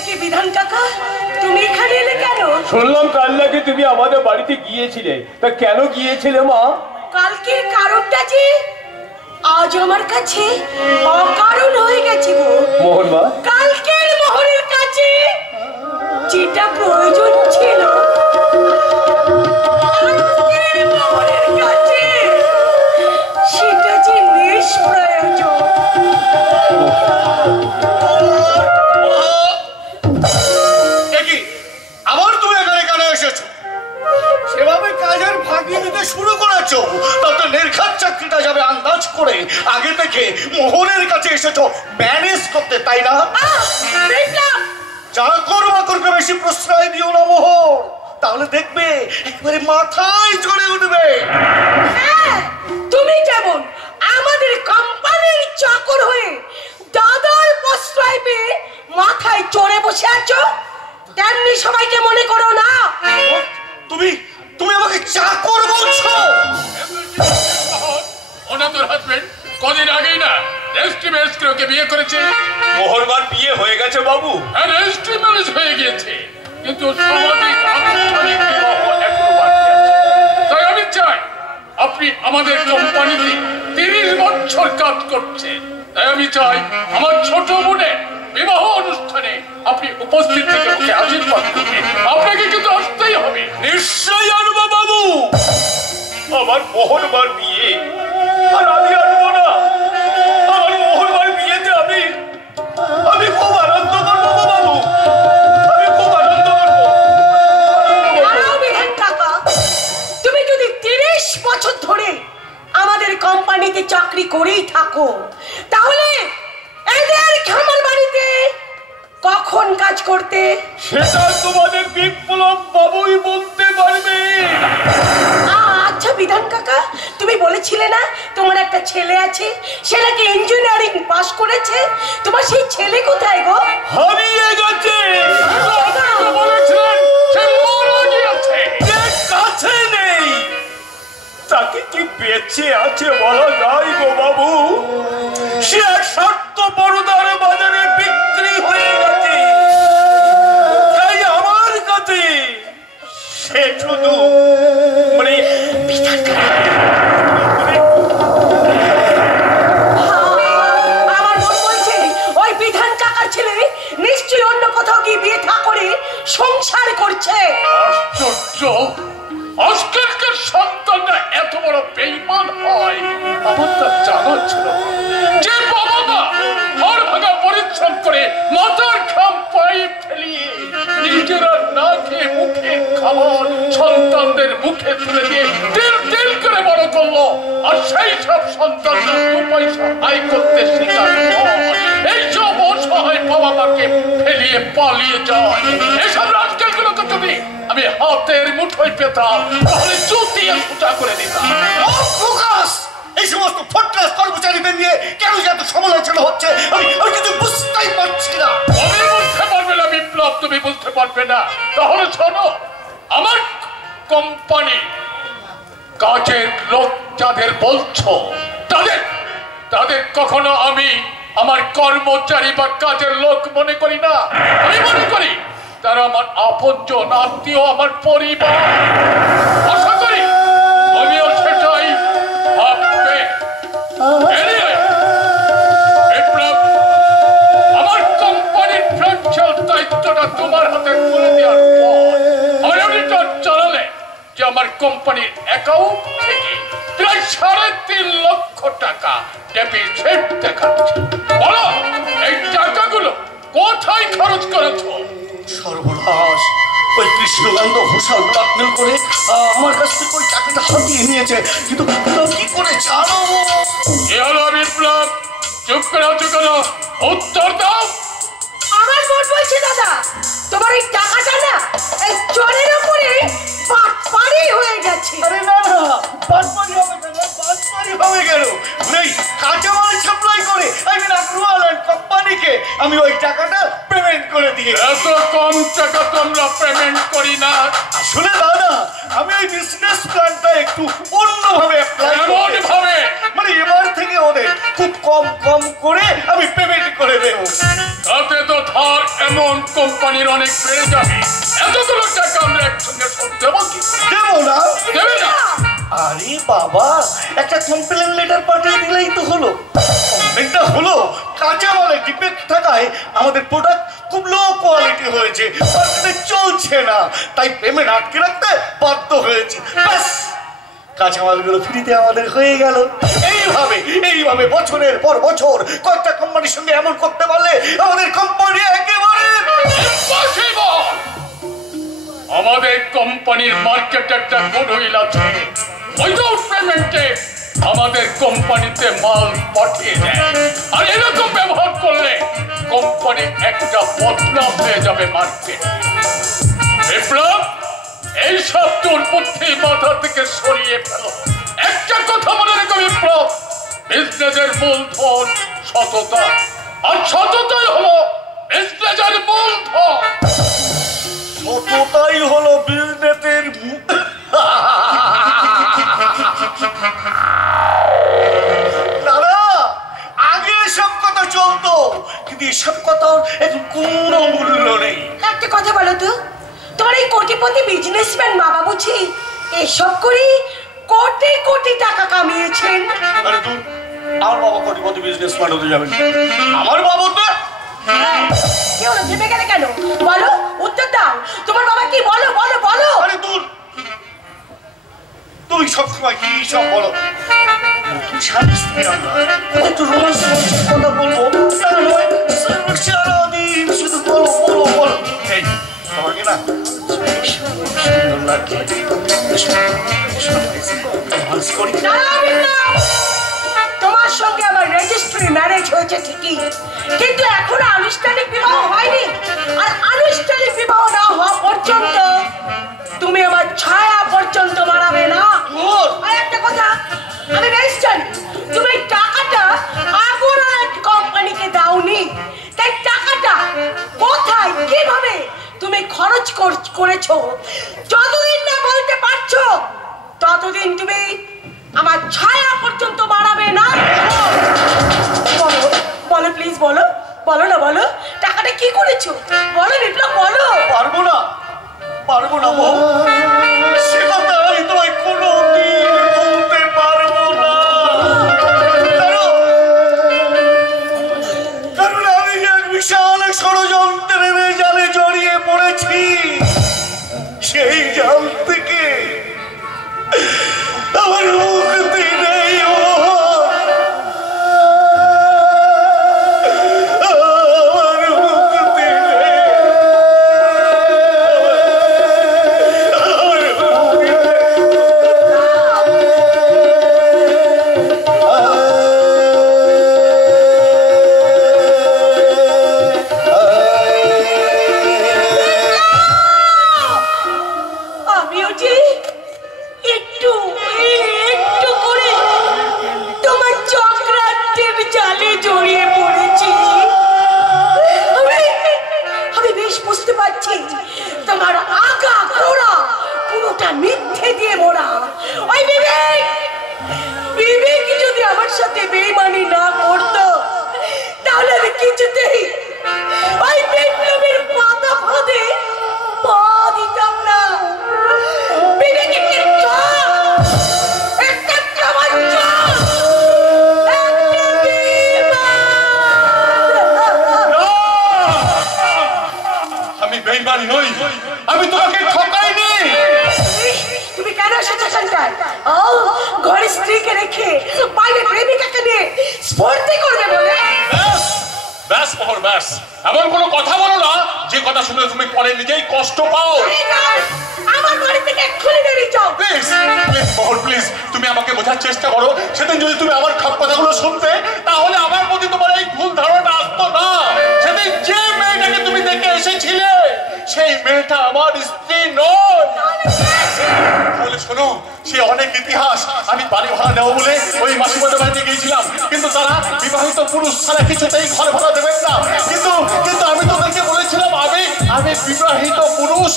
কি বিধান কাকা, তুমি এখানে এলে কেন? শুনলাম কাল নাকি তুমি আমাদের বাড়িতে গিয়েছিলে, তা কেন গিয়েছিলে মা? কালকের কারণটা যে আজ আমার কাছে অকারণ হয়ে গেছে গো মোহনমা। কালকের মোহরের কাছে যেটা প্রয়োজন ছিল আজকের মোহরের কাছে সেটা যে নিষ্প্রয়োজন। আবার তুমি এখানে কেন এসেছো? সেভাবে কাজের ফাঁকি দিতে শুরু করেছো, তাতে নির্ঘাত চাকরিটা যাবে আন্দাজ করে আগে থেকে মোহরের কাছে এসেছো ম্যানেজ করতে, তাই না? চাকর বাকরকে বেশি প্রশ্রয় দিও না মোহর, তাহলে দেখবে একেবারে মাথায় চড়ে উঠবে। হ্যাঁ, তুমি যেমন আমাদের কোম্পানির চাকর হয়ে দাদার প্রশ্রয় পেয়ে মাথায় চড়ে বসে আছো, তেমনি সবাইকে মনে করো না। তুমি আমাকে চাকর বলছো? ওটা তোর কে বিয়ে করেছে? মোহনবার বিয়ে হয়ে গেছে বাবু। রেজিস্ট্রি ম্যারেজ হয়ে গেছে, কিন্তু সামাজিক আনুষ্ঠানিক বিবাহ এখনো বাকি আছে। তাই আমি চাই আপনি আমাদের কোম্পানিতে 30 বছর কাজ করছেন, তাই আমি চাই আমার ছোট বোনের বিবাহ অনুষ্ঠানে আপনি উপস্থিত থেকে ওকে আশীর্বাদ করবেন। আপনাকে কিন্তু আসতেই হবে। নিশ্চয়ই আনবো বাবু। আমার মোহনবার বিয়ে আর আমি আনবো না? আমার মোহনবার বিয়েতে আমি খুব আনন্দ করবো বাবু, আমি খুব আনন্দ করবো। দাঁড়াও বিধান কাকা, তুমি যদি 30 বছর ধরে আমাদের কোম্পানিতে চাকরি করেই থাকো, তাহলে এদের খামার বাড়িতে কখন কাজ করতে? সেটা তোমাদের বিপ্লব বাবুই বলতে পারবে। আচ্ছা বিধান কাকা, তুমি বলেছিলে না তোমার একটা ছেলে আছে, সে নাকি ইঞ্জিনিয়ারিং পাস করেছে? তোমার সেই ছেলে কোথায় গো? হারিয়ে গেছে। বলেছিলেন সে মারা গিয়েছে। কাছে নেই, তাকে কি বেঁচে আছে বলা যায় গো বাবু? সে শর্ত বড়দার বাজারে বিক্রি হয়ে গেছে। তাই আমার কাছে সে শুধু মানে আমার মন বলছে ওই বিধান কাকার ছেলে নিশ্চয়ই অন্য কোথাও গিয়ে বিয়ে থা করে সংসার করছে। আশ্চর্য, আজকালকার সন্তানরা এত বড় বেঈমান হয় আমার তা জানা ছিল না। যে বাবা মা ঘর ভাঙা পরিশ্রম করে মাথার ঘাম পায়ে ফেলিয়ে নিজেরা না খেয়ে মুখে খাবার সন্তানদের মুখে তুলে দিয়ে তেল তেল করে বড় করলো, আর সেই সব সন্তানরা 2 পয়সা আয় করতে শেখার পর এইসব অসহায় বাবা মাকে ফেলিয়ে পালিয়ে যায়। এসব রাজকালগুলোকে যদি আমি হাতের মুঠোয় পেতাম তাহলে জুতিয়ে ফুটা করে দিতাম। এই সমস্ত ফটরাস কর্মচারীদের নিয়ে কেন এত সমালোচনা হচ্ছে আমি কিন্তু বুঝতেই পারছি না। আমি বুঝতে পারবে না বিপ্লব, তুমি বুঝতে পারবে না? তাহলে শোনো, আমার কোম্পানি কাজের লোক যাদের বলছো তাদের কখনো আমি আমার কর্মচারী বা কাজের লোক মনে করি না। আমি মনে করি তারা আমার আপনজন, আত্মীয়, আমার পরিবার। আশা করি আমিও সেটাই ভাববে। বিপ্লব, আমার কোম্পানির ফিনান্সিয়াল দায়িত্বটা তোমার হাতে তুলে দেওয়ার পর আমার অডিটর জানালে যে আমার কোম্পানির অ্যাকাউন্ট থেকে প্রায় 3.5 লক্ষ টাকা ডেপিসিট দেখাচ্ছে। বলো, এই টাকাগুলো কোথায় খরচ করেছো? সর্বনাশ, ওই কৃষ্ণকান্ত ঘোষাল ব্ল্যাকমেল করে আমার কাছ থেকে ওই টাকাটা হাতিয়ে নিয়েছে, কিন্তু কি করে জানো? এ হলো বিপ্লব, চুপ করে আছো কেন? উত্তর দাও। আমার মন বলছে দাদা, তোমার এই টাকাটা না এই চোরের উপরে পাটপাড়ি হয়ে গেছে। আরে না না, বাদবাড়ি হবে কেন? বাদবাড়ি হবে কেন? এই কাঁচামাল সাপ্লাই করে কোম্পানিকে আমি ওই টাকাটা পেমেন্ট করে দিয়ে। এত কম টাকা তোমরা পেমেন্ট করি না। আসলে দাদা, আমি ওই বিজনেস প্ল্যানটা একটু অন্যভাবে অ্যাপ্লাই করি। ভাবে মানে এবার থেকে ওদের খুব কম কম করে আমি পেমেন্ট করে দেব। তাতে তো ধার এমন কোম্পানির অনেক বেড়ে যাবে। এতগুলো টাকা আমরা একসঙ্গে শোধ দেবো কি? দেবো না? দেবে না? আরে বাবা, একটা কমপ্লেন লেটার পাঠিয়ে দিলেই তো হলো। কমপ্লেনটা হলো কাঁচামালের ডিফেক্ট থাকায় আমাদের প্রোডাক্ট খুব লো কোয়ালিটি হয়েছে, মার্কেটে চলছে না, তাই পেমেন্ট আটকে রাখতে বাধ্য হয়েছে। ব্যাস, কাঁচামালগুলো ফ্রিতে আমাদের হয়ে গেল। এইভাবে বছরের পর বছর কয়েকটা কোম্পানির সঙ্গে এমন করতে পারলে আমাদের কোম্পানি একেবারে আমাদের কোম্পানির মার্কেটে একটা গুডউইল আছে। উইদাউট পেমেন্টে আমাদের কোম্পানিতে মাল পাঠিয়ে দেয়, আর এরকম ব্যবহার করলে কোম্পানি একটা বদনাম হয়ে যাবে মার্কেটে। বিপ্লব, এইসব দুর্বুদ্ধি মাথা থেকে সরিয়ে ফেলো। একটা কথা মনে রেখো বিপ্লব, বিজনেসের মূলধন সততা, আর সততাই হলো বিজনেসের মূলধন। সততাই হলো বিজনেসের দাদা, আগে সব কথা চলত, কোটিপতি বিজনেসম্যান বাবা বুঝি এসব করি কোটি কোটি টাকা কামিয়েছেন। আরে তুই আমার বাবা কোটিপতি বিজনেসম্যান হতে যাবেন? আমার বাবা তো কি হলো, থেমে গেলে কেন? বলো, উত্তর দাও, তোমার বাবা কি? বলো বলো বলো। আরে তুই সবসময় কি সব বলো? স্বামী স্ত্রী আমরা একটু রোমান্স কথা বলবো, সারাদিন শুধু বলো বলো বলো। এই তোমাকে না সুন্দর লাগছে, রোমান্স করি। তোমার সঙ্গে আমার রেজিস্ট্রি ম্যারেজ হয়েছে ঠিকই, কিন্তু এখনো আনুষ্ঠানিক বিবাহ হয়নি। আর আনুষ্ঠানিক বিবাহ না হওয়া পর্যন্ত তুমি আমার ছায়া পর্যন্ত মানাবে না। আর একটা কথা আমি বেশ জানি, তুমি টাকাটা আগুনের কোম্পানিকে দাওনি, তাই টাকাটা কোথায় কিভাবে তুমি খরচ করেছো যতদিন না বলতে পারছো ততদিন তুমি আমার ছায়া পর্যন্ত বাড়াবে না। বলো বলো প্লিজ, বলো বলো না, বলো টাকাটা কি করেছো? বলো বিপ্লব, বলো। পারবো না বউ, সে কথা আমি তোমায় কোনোদিন বলতে পারবো না। কারণ আমি এক বিশাল ষড়যন্ত্রের জালে জড়িয়ে পড়েছি। সেই জাল থেকে আমার মুক্তি নেই। তোমার আগা ঘোড়া পুরোটা মিথ্যে দিয়ে মোড়া। ওই বিবেক যদি আমার সাথে বেইমানি না করতো তাহলে আমি কিছুতেই ওই বিপ্লবের পাতা ফাঁদে পা দিতাম না। বিবেকের বেঈমানি নই, আমি তোমাকে ঠকাইনি। তুমি কেন এসেছো এখানটায়? ঘরে স্ত্রীকে রেখে বাইরে প্রেমিকাকে নিয়ে স্পর্ধা করবে বলে? ব্যাস মোহর ব্যাস, এমন কোনো কথা বলো না যে কথা শুনে তুমি পরে নিজেই কষ্ট পাও। আমার বাড়ি থেকে এক্ষুনি বেরিয়ে যাও। প্লিজ প্লিজ মোহর প্লিজ, তুমি আমাকে বোঝার চেষ্টা করো। সেদিন যদি তুমি আমার খাপ কথাগুলো শুনতে তাহলে আমার প্রতি তোমার এই ভুল ধারণা আসতো না। সেদিন যে মেয়েটাকে তুমি দেখে এসেছিলে সেই মেয়েটা আমার স্ত্রী নয়। বলে শোনো, সে অনেক ইতিহাস। আমি বাড়ি ভাড়া নেবো বলে ওই মাসিমাদের বাড়িতে গিয়েছিলাম, কিন্তু তারা বিবাহিত পুরুষ ছাড়া কিছুতেই ঘর ভাড়া দেবেন না। কিন্তু আমি তোদেরকে বলেছিলাম আমি বিবাহিত পুরুষ,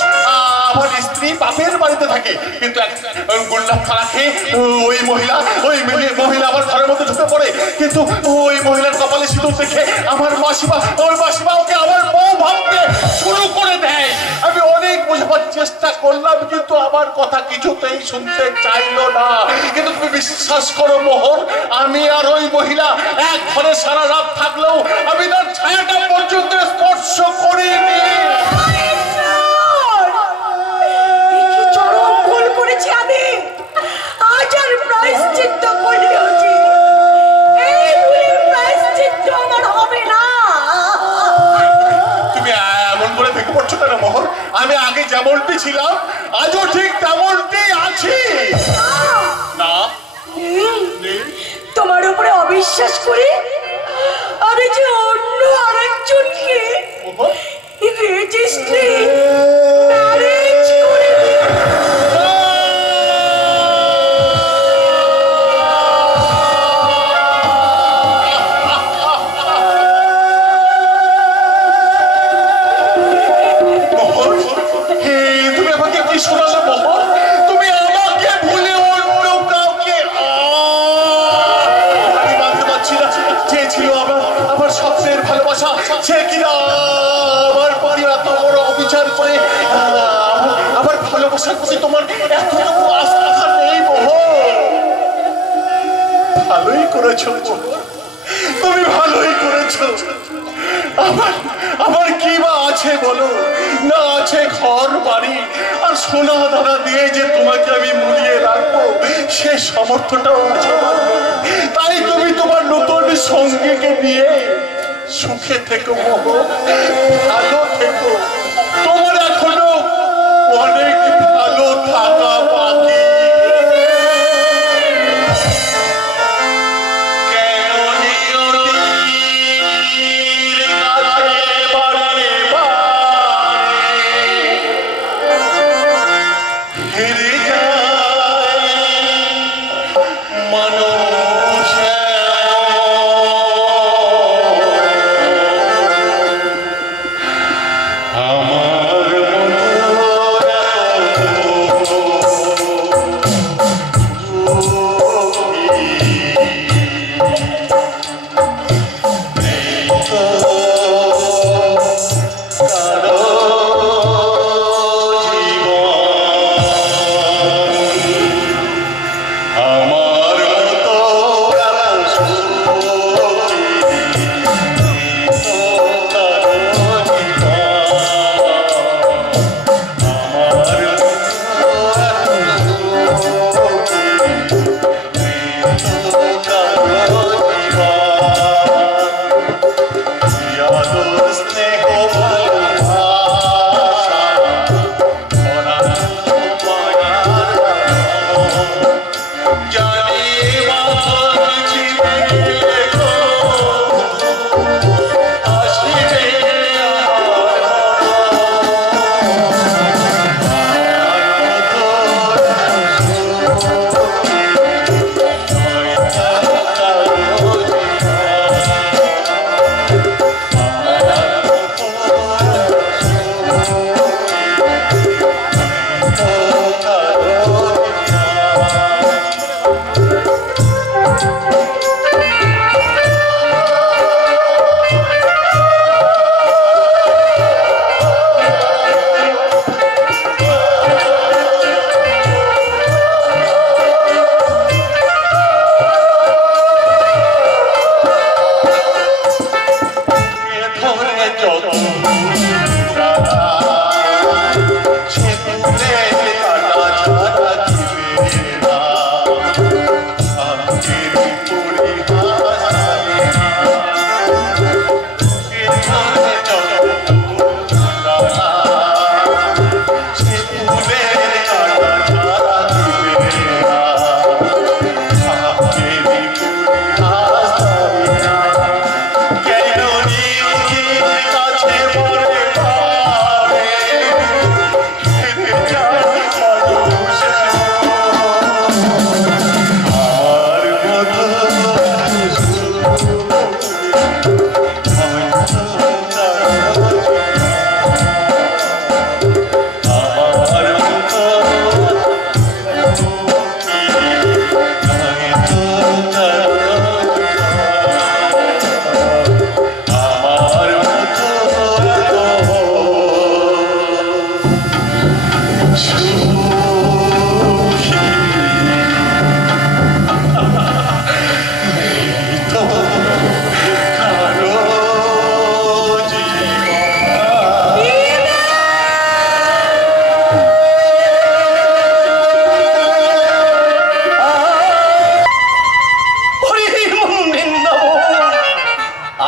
আমার স্ত্রী বাপের বাড়িতে থাকে। কিন্তু গোল্লাপ খানা খেয়ে ওই মহিলা আমার ঘরের মধ্যে ঢুকে পড়ে। কিন্তু ওই মহিলার কপালে সিঁদুর দেখে আমার মাসিমা ওকে আমার বউ ভাবতে শুরু করে দেয়। আমি অনেক বোঝাবার চেষ্টা করলাম, কিন্তু আমার কথা কিছুতেই শুনতে চাইলো না। কিন্তু তুমি বিশ্বাস করো মোহর, আমি আর ওই মহিলা এক ঘরে সারা রাত থাকলেও আমি তার ছায়াটা পর্যন্ত স্পর্শ করিনি। চরম ভুল করেছি আমি, আজ আর প্রায়শ্চিত্ত করিয়েছি। এই ভুলের প্রায়শ্চিত্ত আমার হবে না। তুমি এমন করে দেখে পড়ছো কেন মোহর? আমি আগে যেমনটি ছিলাম আজও ঠিক তেমনটি আছি। না তোমার উপরে অবিশ্বাস করে আমি যে অন্য আরেকজনকে রেজিস্ট্রি ম্যারেজ করে তুমি আমাকে কি ভরসা করে তোমার এতটুকু আস্থা নেই মোহন? ভালোই করেছো, তুমি ভালোই করেছো। আমার কি বা আছে বলো? না আছে ঘর বাড়ি আর সোনা দানা দিয়ে যে তোমাকে আমি মুড়িয়ে রাখবো সে সামর্থ্যটাও আছে। তাই তুমি তোমার নতুন সঙ্গীকে নিয়ে সুখে থেকো মোহন, ভালো থেকো। তোমার এখনো অনেক ভালো থাকা বাকি।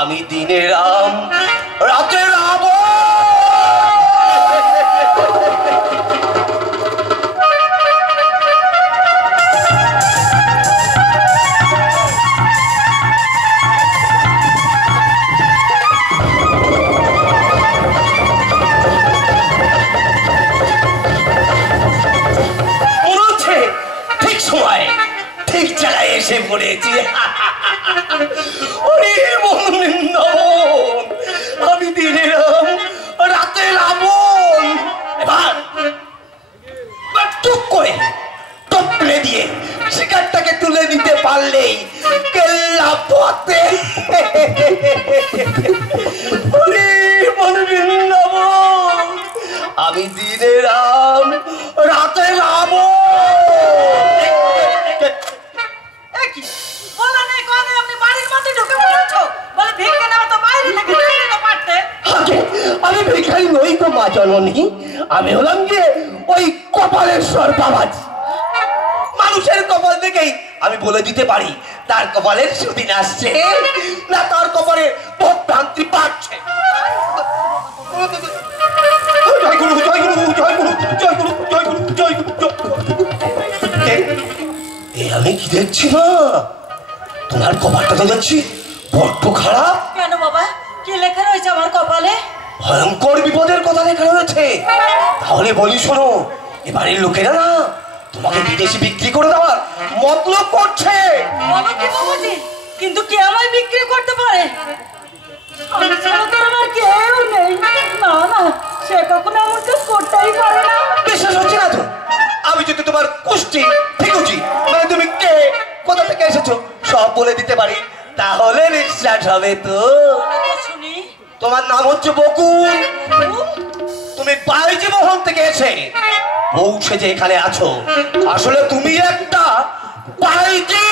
আমি দিনে রাম রাতে রাবণ। ঠিক সময় ঠিক জায়গায় এসে পড়েছি। আমি দিনে রাম রাতে রাবণ। এবার টুক করে টপলে দিয়ে শিকারটাকে তুলে নিতে পারলেই কেল্লা পথে। আমি দিনে রাম রাতে রাম। আমি ভিখারি নই গো মা জননী, আমি হলাম গিয়ে ওই কপালের সর্বাবাজ। মানুষের কপাল দেখেই আমি বলে দিতে পারি তার কপালের সুদিন আসছে না তার কপালে ভোগান্তি পাচ্ছে। জয় গুরু জয় গুরু জয় গুরু জয় গুরু জয় গুরু জয় গুরু। আমি কি দেখছি না, তোমার কপালটা তো দেখছি বড্ড খারাপ। কেন বাবা, কি লেখা রয়েছে আমার কপালে? ভয়ঙ্কর বিপদের কথা লেখা রয়েছে। তাহলে বলি শোনো, এবারের লোকেরা না তোমাকে বিদেশে বিক্রি করে দেওয়ার মতলব করছে। বলো কি বাবাজি, কিন্তু কে আমায় বিক্রি করতে পারে? আমার ছাড়া তো আমার কেউ নেই। না না, সে কখনো আমাকে করতেই পারে না। বিশ্বাস হচ্ছে না তো? আমি যদি তোমার কুষ্টি ঠিকুচি মানে তুমি কে, কোথা থেকে এসেছো সব বলে দিতে পারি, তাহলে বিশ্বাস হবে তো। শুনি। তোমার নাম হচ্ছে বকুল, তুমি বাইজি মহল থেকে এসে বউ সেজে এখানে আছো। আসলে তুমি একটা বাইজি।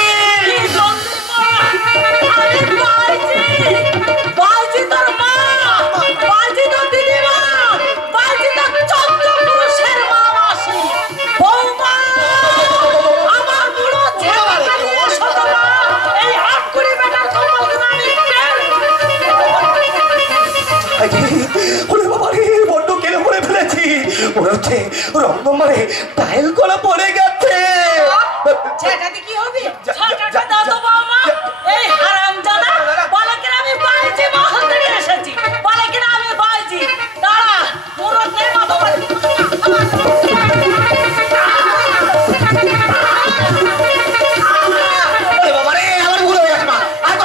বাইজি তোর মা, বাইজি তোর দিদিমা, বাইজি তোর চন্দ্রপুরুষের মা মাসি, বৌমা, আমার বুড়ো ছেলে শতমা, এই হাত করে বেটার কপাল আমি ওরে বাবা রে, বড্ড কেলে পড়ে ফেলেছি। মনে হচ্ছে রংনম্বরে টাইল করা পড়ে গেছে। ছেটাতে কি হবে? ছেটাটা দাও তো বাবা। এই হারামজাদা বলে কিনা আমি বাইজি মহল থেকে এসেছি, বলে কিনা আমি বাইজি। দাঁড়া, মুরত নেই মতো বলে। ওরে বাবা রে, আমার ভুল হয়ে গেছে মা। আর তো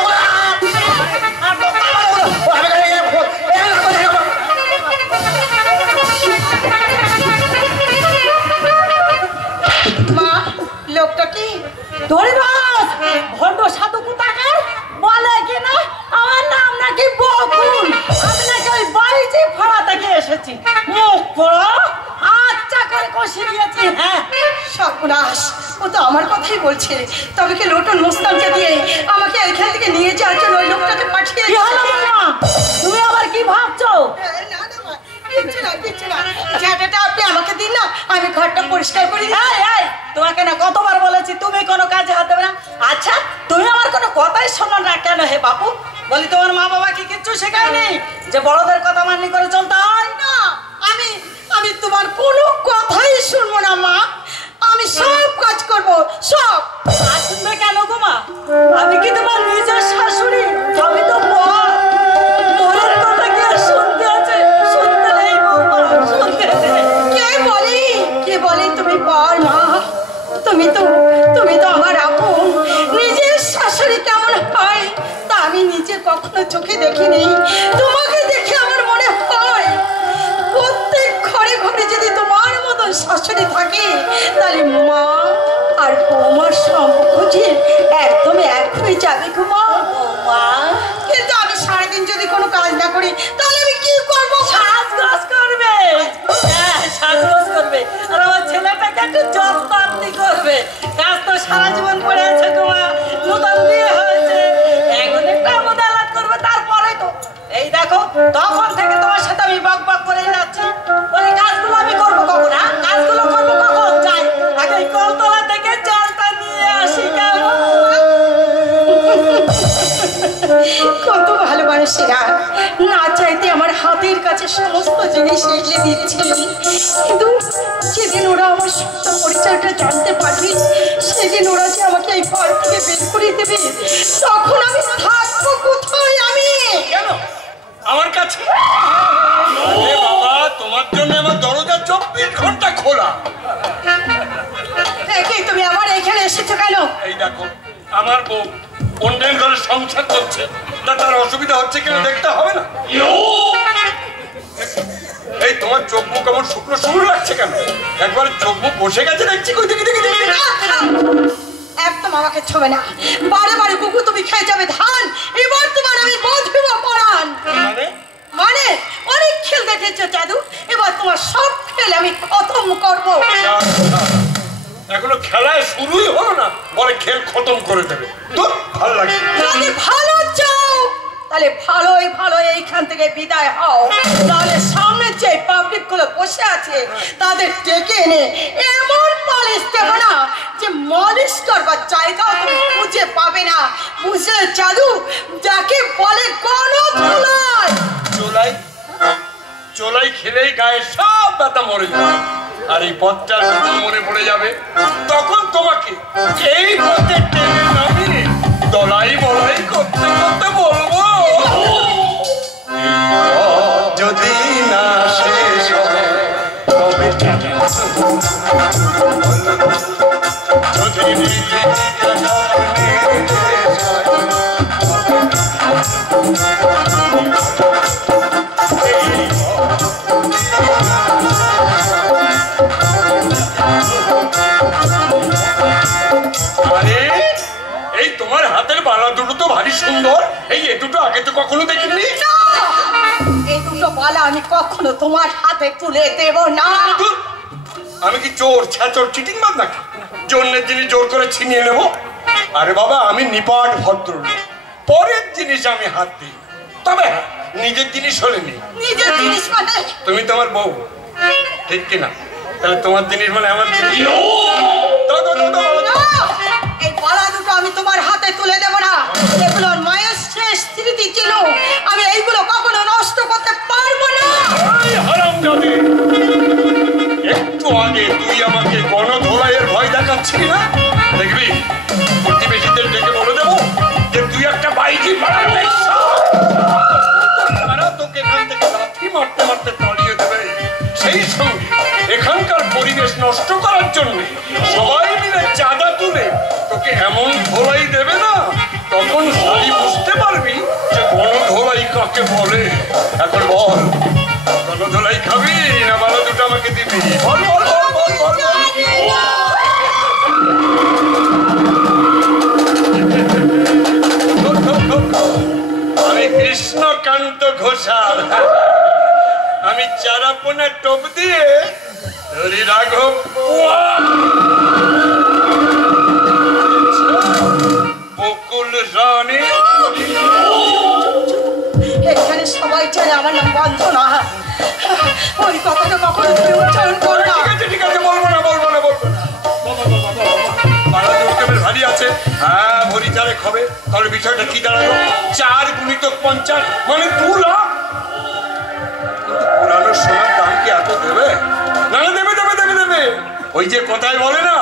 মা, লোকটা কি ধরে বাস ভণ্ড সাধু কোথাকার বলে কিনা আমার নাম নাকি বকুল, আমি নাকি ওই বাইজি ফাড়া থেকে এসেছি। মুখ পড়ো, আচ্ছা করে কষে দিয়েছি। হ্যাঁ সর্বনাশ, ও তো আমার কথাই বলছে। তবে কি লোটন মুস্তানকে দিয়ে আমাকে এখান থেকে নিয়ে যাওয়ার জন্য ওই লোকটাকে পাঠিয়ে। কি হলো মামা, তুমি আবার কি ভাবছো? আপনি আমাকে দিন না, আমি ঘরটা পরিষ্কার করি। তোমাকে না কতবার বলেছি তুমি কোনো কাজে হাত দেবে না। আচ্ছা, তুমি আমার কোনো কথাই শোনো না কেন হে বাপু? বলি তোমার মা বাবা কি কিচ্ছু শেখায়নি যে বড়দের কথা মান্য করে চলতে হয়? না, আমি তোমার কোনো কথাই শুনবো না মা। আমি সব কাজ করব, সব। আর শুনবে কেন গো মা? আমি কি তোমার নিজের শাশুড়ি? আমি তো বরের কথা কি আর শুনতে আছে? শুনতে নেই বৌমা, শুনতে নেই। কে বলে তুমি বর মা? তুমি তো আমার আপন। নিজের শাশুড়ি কেমন হয় তা আমি নিজে কখনো চোখে দেখিনি। তোমাকে দেখে আমার মনে হয় প্রত্যেক ঘরে ঘরে যদি তোমার মতন শাশুড়ি থাকে তাহলে মা আর বৌমার সম্পর্ক যে একদম এক হয়ে যাবে গো মা। কিন্তু আমি সারাদিন যদি কোনো কাজ না করি তাহলে আমি কি করবো? সাজগোজ করবে। হ্যাঁ, সাজগোজ করবে। আর আমার ছেলেটাকে একটু যত্ন করবে। কাজ তো সারা জীবন করে আছে গো মা, নতুন বিয়ে হয়েছে, এখন একটু আমোদালাত করবে। তারপরে তো এই দেখো, তখন থেকে তোমার সাথে আমি বক বক করে যাচ্ছি। ওই কাজগুলো আমি করবো কখন? হ্যাঁ, কাজগুলো করবো কখন? যাই আগে কলতলা থেকে জলটা নিয়ে আসি। কেমন কত ভালো মানুষেরা না চাইতে আমার হাতের কাছে সমস্ত জিনিস এগিয়ে দিচ্ছে। কিন্তু যেদিন ওরা আমার সত্য পরিচয়টা জানতে পারবে, সেদিন ওরা যে আমাকে এই ঘর থেকে বের করে দেবে, তখন আমি থাকবো কোথায়? আমি কেন আমার কাছে? আরে বাবা, তোমার জন্য আমার দরজা 24 ঘন্টা খোলা। তুমি আবার এখানে এসেছো কেন? এই দেখো, আমার বউ অন্যের ঘরে সংসার করছে, তার অসুবিধা হচ্ছে কেন দেখতে হবে না? এই তোমার চোখ মুখ আমার শুকনো শুকনো লাগছে কেন? একবার চোখ মুখ বসে গেছে দেখছি। কই দেখি দেখি দেখি। একদম আমাকে ছবে না। বারে বারে কুকু তুমি খেয়ে যাবে ধান। এবার তোমার আমি বধবা পরান। অনেক খেল দেখেছো জাদু, এবার তোমার সব খেল আমি খতম করবো। এখনো খেলায় শুরুই হলো না, পরে খেল খতম করে দেবে। তো ভালো লাগে। যদি ভালো চাও তাহলে ভালো এইখান থেকে বিদায় হও, তাহলে সামনে যে পাবলিক গুলো বসে আছে তাদের ডেকে এনে এমন মালিশ দেবো না যে মালিশ করবার জায়গাও তুমি খুঁজে পাবে না, বুঝলে জাদু? যাকে বলে গণধোলাই। চোলাই চোলাই খেলেই গায়ে সব ব্যথা মরে যাবে, আর এই পথটার কথা মনে পড়ে যাবে। তখন তোমাকে এই পথে টেনে নামিয়ে দলাই বলাই করতে করতে বলবো, যদি না শেষ হয় তবে এই তোমার হাতের বালা দুটো তো ভারী সুন্দর, এই দুটো আগে তো কখনো দেখিনি। এই দুটো বালা আমি কখনো তোমার হাতে তুলে দেব না। আমি কি চোর, ছাচোর, চিটিং বাদ নাকি জন্যের জিনিস জোর করে ছিনিয়ে নেব? আরে বাবা, আমি নিপাট ভদ্র, পরের জিনিস আমি হাত দিই, তবে নিজের জিনিস হলে নি। নিজের জিনিস মানে? তুমি তোমার বউ, ঠিক কিনা? তাহলে তোমার জিনিস মানে আমার জিনিস। এই বালা দুটো আমি তোমার হাতে তুলে দেব না, এগুলোর মায়ের শেষ স্মৃতি ছিল, আমি এইগুলো কখনো নষ্ট করতে পারবো না। হারামজাদী, একটু আগে তুই আমাকে গণধোলাইয়ের ভয় দেখাচ্ছিলি না? দেখবি প্রতিবেশীদের ডেকে বলে দেবো যে তুই একটা বাইজি পাড়ার তারা তোকে এখান থেকে লাথি মারতে মারতে তাড়িয়ে দেবে। সেই সঙ্গে এখানকার পরিবেশ নষ্ট করার জন্য সবাই মিলে চাঁদা তুলে তোকে এমন ধোলাই দেবে না, তখন শালি বুঝতে পারবি যে গণধোলাই কাকে বলে। এখন বল, গণধোলাই খাবি না বালা দুটো আমাকে দিবি? বল বল বল বল বল। আমি কৃষ্ণকান্ত ঘোষাল, আমি চারাপোনা টোপ দিয়ে ধরি রাঘব বকুল রানী। এখানে সবাই জানে আমার নাম বন্ধনা, ওই কথাটা কখনো তুমি উচ্চারণ করো না। ঠিক আছে, বলবো না বলবো না বলবো না। পাড়া দুর্গের ভারী আছে, হ্যাঁ ভরি চারেক হবে। তাহলে বিষয়টা কি দাঁড়ালো? 4 × 50 মানে 2 লাখ। কিন্তু পুরানো সোনার দাম কি এত দেবে? না দেবে দেবে দেবে দেবে। ওই যে কথায় বলে না,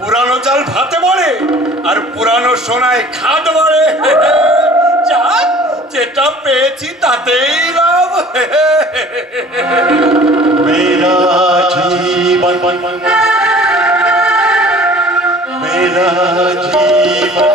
পুরানো চাল ভাতে বলে আর পুরানো সোনায় খাদ বলে। যাক, যেটা পেয়েছি তাতেই লাভ। मेरा जीवन मेरा जीवन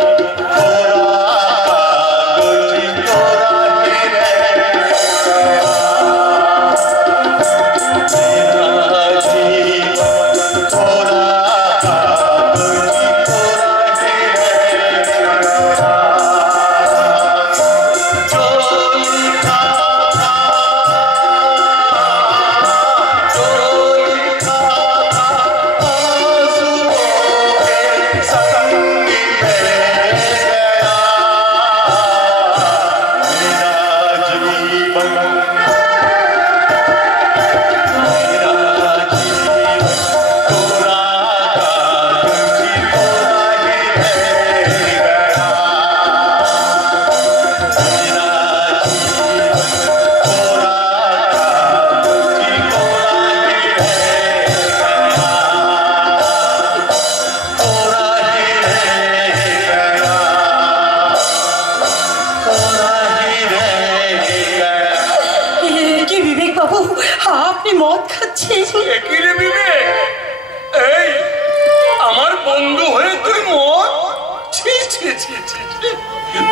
আপনি মদ খাচ্ছেন? এই আমার বন্ধু হয়ে তুই মদ?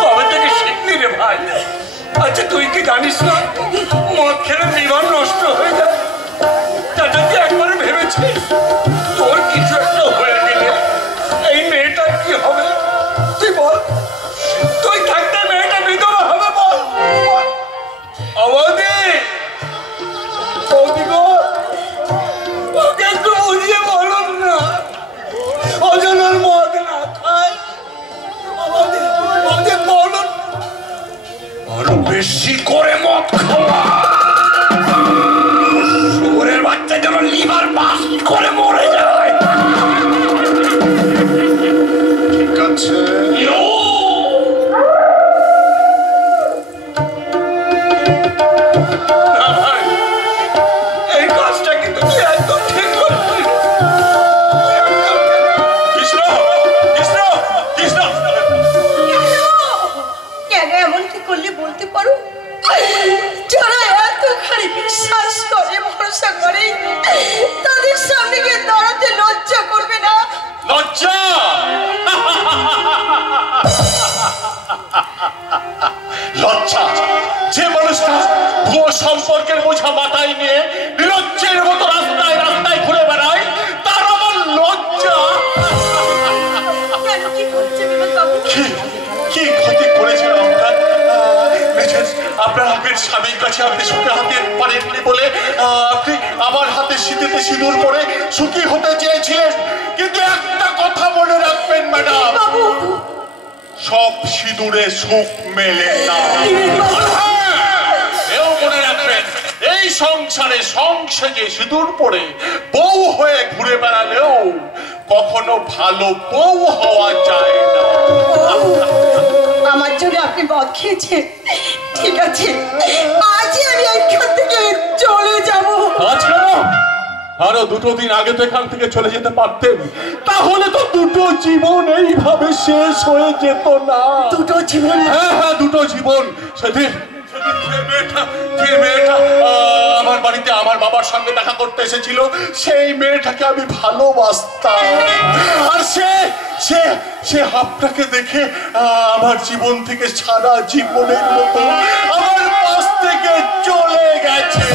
কবে থেকে শিখলি রে ভাই? আচ্ছা তুই কি জানিস না মদ খেলে লিভার নষ্ট হয়ে যায়? তাটা কি একবারে ভেবেছিস তোর কিছু একটা হয়ে গেলে এই মেয়েটার কি হবে? তুই বল, তুই থাকতে মেয়েটা বিধবা হবে? বল অবধি যাচ্ছে। এই কাজটা কিন্তু তুই একদম ঠিক করছিস। কৃষ্ণ কৃষ্ণ কৃষ্ণ, কেন এমন কি করলে বলতে পারো? যারা এতখানি বিশ্বাস করে, ভরসা করে, তাদের সামনে গিয়ে দাঁড়াতে লজ্জা করবে না? লজ্জা? লজ্জা? যে মানুষটা ভুয়ো সম্পর্কের বোঝা মাথায় নিয়ে নিরজ্জের মতো রাস্তায় রাস্তায় ঘুরে বেড়ায়, তার আমার লজ্জা? কেন কি করছে বিবেকবাবু? কি ক্ষতি করেছিল আপনার? আপনার আপের স্বামীর কাছে আপনি সুখে হাতে পারেননি বলে আপনি আমার হাতে শীতেতে সিঁদুর পরে সুখী হতে চেয়েছিলেন। কিন্তু একটা কথা মনে রাখবেন ম্যাডাম, সব সিঁদুরে সুখ মেলে না। এও মনে রাখবেন, এই সংসারে সংসেজে সিঁদুর পরে বউ হয়ে ঘুরে বেড়ালেও কখনো ভালো বউ হওয়া যায় না। আমার জন্য আপনি মদ খেয়েছেন, ঠিক আছে, আজই আমি এখান থেকে চলে যাব। আচ্ছা, আরো দুটো দিন আগে তো এখান থেকে চলে যেতে পারতেন, তাহলে তো দুটো জীবন এইভাবে শেষ হয়ে যেত না। দুটো জীবন? হ্যাঁ হ্যাঁ, দুটো জীবন। সেদিন যে মেয়েটা আমার বাড়িতে আমার বাবার সঙ্গে দেখা করতে এসেছিল, সেই মেয়েটাকে আমি ভালোবাসতাম। আর সে আপনাকে দেখে আমার জীবন থেকে সারা জীবনের মতো আমার পাশ থেকে চলে গেছে।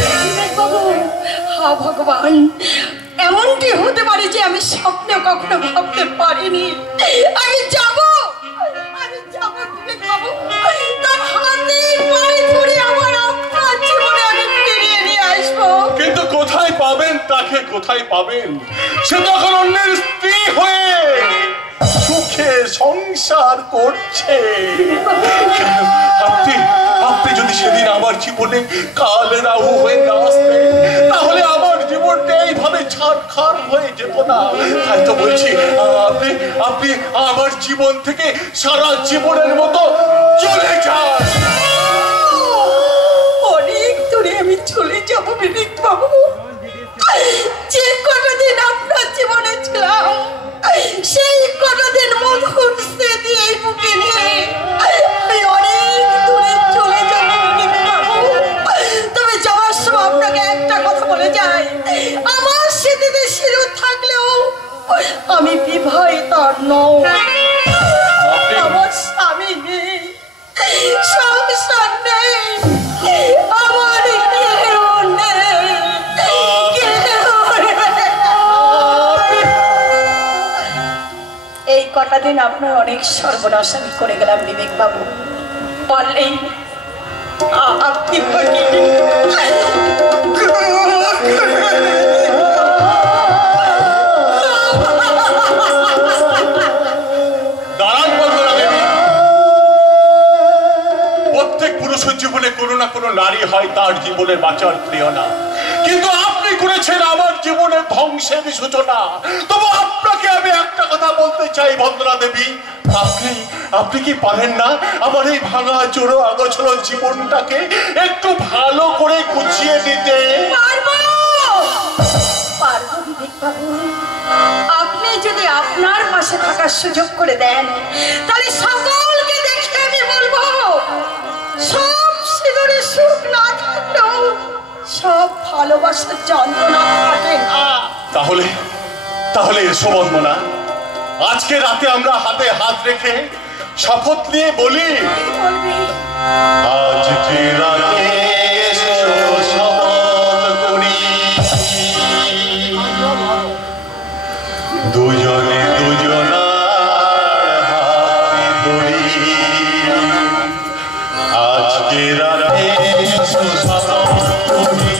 হা ভগবান, এমনটি হতে পারে যে আমি স্বপ্নে কখনো ভাবতে পারিনি। আমি যাব বিবেকবাবু, তার হাতে পায়ে ধরে আমার আপনার জীবনে আমি ফিরিয়ে নিয়ে আসবো। কিন্তু কোথায় পাবেন তাকে? কোথায় পাবেন? সে তখন অন্যের স্ত্রী হয়ে সুখে সংসার করছে। আপনি যদি সেদিন আমার জীবনে কাল রাহু হয়ে না আসতেন, তাহলে আমার জীবনটা এইভাবে ছাড়খার হয়ে যেত না। তাই তো বলছি, আপনি আমার জীবন থেকে সারা জীবনের মতো চলে যান। অনেক দূরে আমি চলে যাব বিবেকবাবু। যে কটা দিন আপনার জীবনে ছিলাম, সেই কটা দিন মধুর স্মৃতি এই বুকে নিয়ে আমি অনেক দূরে চলে যাব বিবেকবাবু। তবে যাওয়ার সময় আপনাকে একটা কথা বলে যাই, আমার স্মৃতিতে সিঁদুর থাকলেও আমি বিবাহিতা নই। আমার স্বামী নেই, সংসার নেই, আমার কেউ নেই। এই কটা দিন আপনার অনেক সর্বনাশ আমি করে গেলাম বিবেকবাবু। বললেন আপনি প্রত্যেক পুরুষের জীবনে কোনো না কোনো নারী হয় তার জীবনের বাঁচার প্রিয়না, কিন্তু আপনি করেছেন আমার জীবনের ধ্বংসের সূচনা। তবু আপনাকে আমি একটা কথা বলতে চাই বন্দনা দেবী, আপনি কি পারেন না আমার এই ভাঙা চোরো আগোছলো জীবনটাকে একটু ভালো করে গুছিয়ে নিতে? পারবো বিবেকবাবু। আপনি যদি আপনার পাশে থাকার সুযোগ করে দেন, তাহলে সকলকে দেখে আমি বলবো, সব সিঁদুরে সুখ না থাকলেও সব ভালোবাসার যন্ত্রণা থাকে না। তাহলে এসো বন্দনা, আজকে রাতে আমরা হাতে হাত রেখে শপথ নিয়ে বলি, আজকে রাতে এসো শপথ করি, দুজনে দুজনার হাতে ধরি, আজকে রাতে এসো শপথ করি।